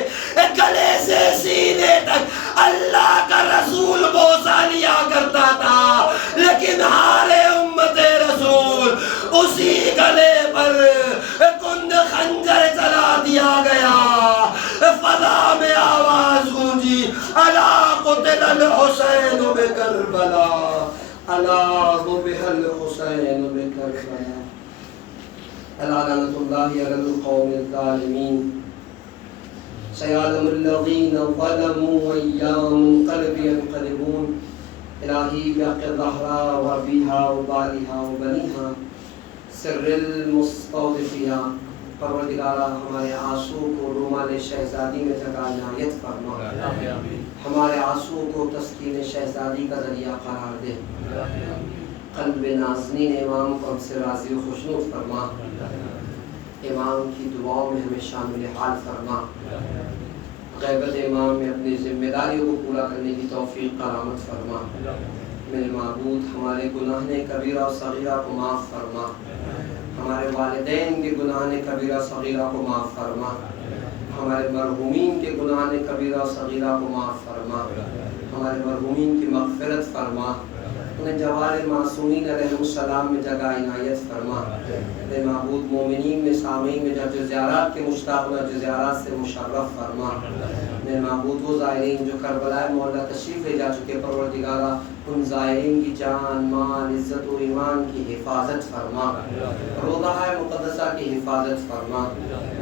گلے سے سینے تک اللہ کا رسول بوسہ لیا کرتا تھا، لیکن ہارے امت رسول اسی گلے پر کند خنجر چلا دیا گیا۔ فضا میں آواز گونجی الا قتل الحسین بکربلا، الا ذبح الحسین بکربلا۔ ألا لعنة الله على القوم الظالمين سيعلم الذين ظلموا أيام منقلب ينقلبون إلهي بحق الزهراء وأبيها وبالها وبنيها سر المستوطفیہ پروردگارہ ہمارے آنسو کو رومال شہزادی میں جگہ عنایت فرما، ہمارے آنسو کو تسکین شہزادی کا ذریعہ قرار دے، قلب نازنین امام کو ہم سے راضی و خوشنود فرما، امام کی دعاؤں میں ہمیں شامل حال فرما، غیبت امام میں اپنی ذمہ داریوں کو پورا کرنے کی توفیق کرامت فرما۔ میرے معبود ہمارے گناہ کبیرہ و صغیرہ کو معاف فرما، ہمارے والدین کے گناہ کبیرہ صغیرہ کو معاف فرما، ہمارے مرحومین کے گناہ کبیرہ صغیرہ کو معاف فرما، ہمارے مرحومین کی مغفرت فرما، انہیں جوار معصومین علیہ السلام میں جگہ عنایت فرما۔ اے معبود مومنین میں سامعین میں جو زیارات کے مشتاق ہونا جو زیارات سے مشرف فرما۔ اے معبود وہ زائرین جو کربلا مولا تشریف لے جا چکے پروردگارہ ان زائرین کی جان مال عزت و ایمان کی حفاظت فرما، روضہ مقدسہ کی حفاظت فرما۔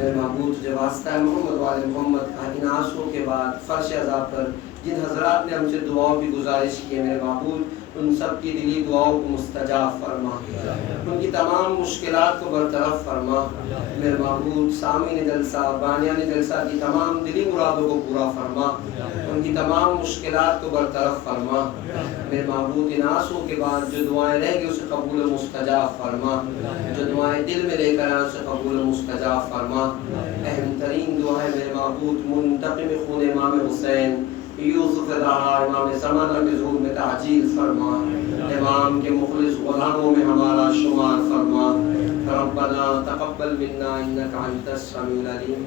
اے معبود جو واسطہ محمد وآل محمد کا ان آنسوں کے بعد فرش عذاب پر جن حضرات نے ہم سے دعاؤں کی گزارش کی ہے میرے معبود ان سب کی دلی دعاؤں کو مستجاب فرما، ان کی تمام مشکلات کو برطرف فرما۔ میرے معبود سامعین جلسہ بانیان جلسہ کی تمام دلی مرادوں کو پورا فرما، ان کی تمام مشکلات کو برطرف فرما۔ میرے معبود ان آنسوں کے بعد جو دعائیں رہ گئی اسے قبول و مستجاب فرما، جو دعائیں دل میں لے کر آئیں اسے قبول و مستجاب فرما۔ اہم ترین دعا ہے میرے معبود منتقم خون امام حسین یوسف دہا امام زمانہ کے ظہور میں تعجیل فرما، امام کے مخلص غلاموں میں ہمارا شمار فرما۔ ربنا تقبل منا انک انت السمیع العلیم۔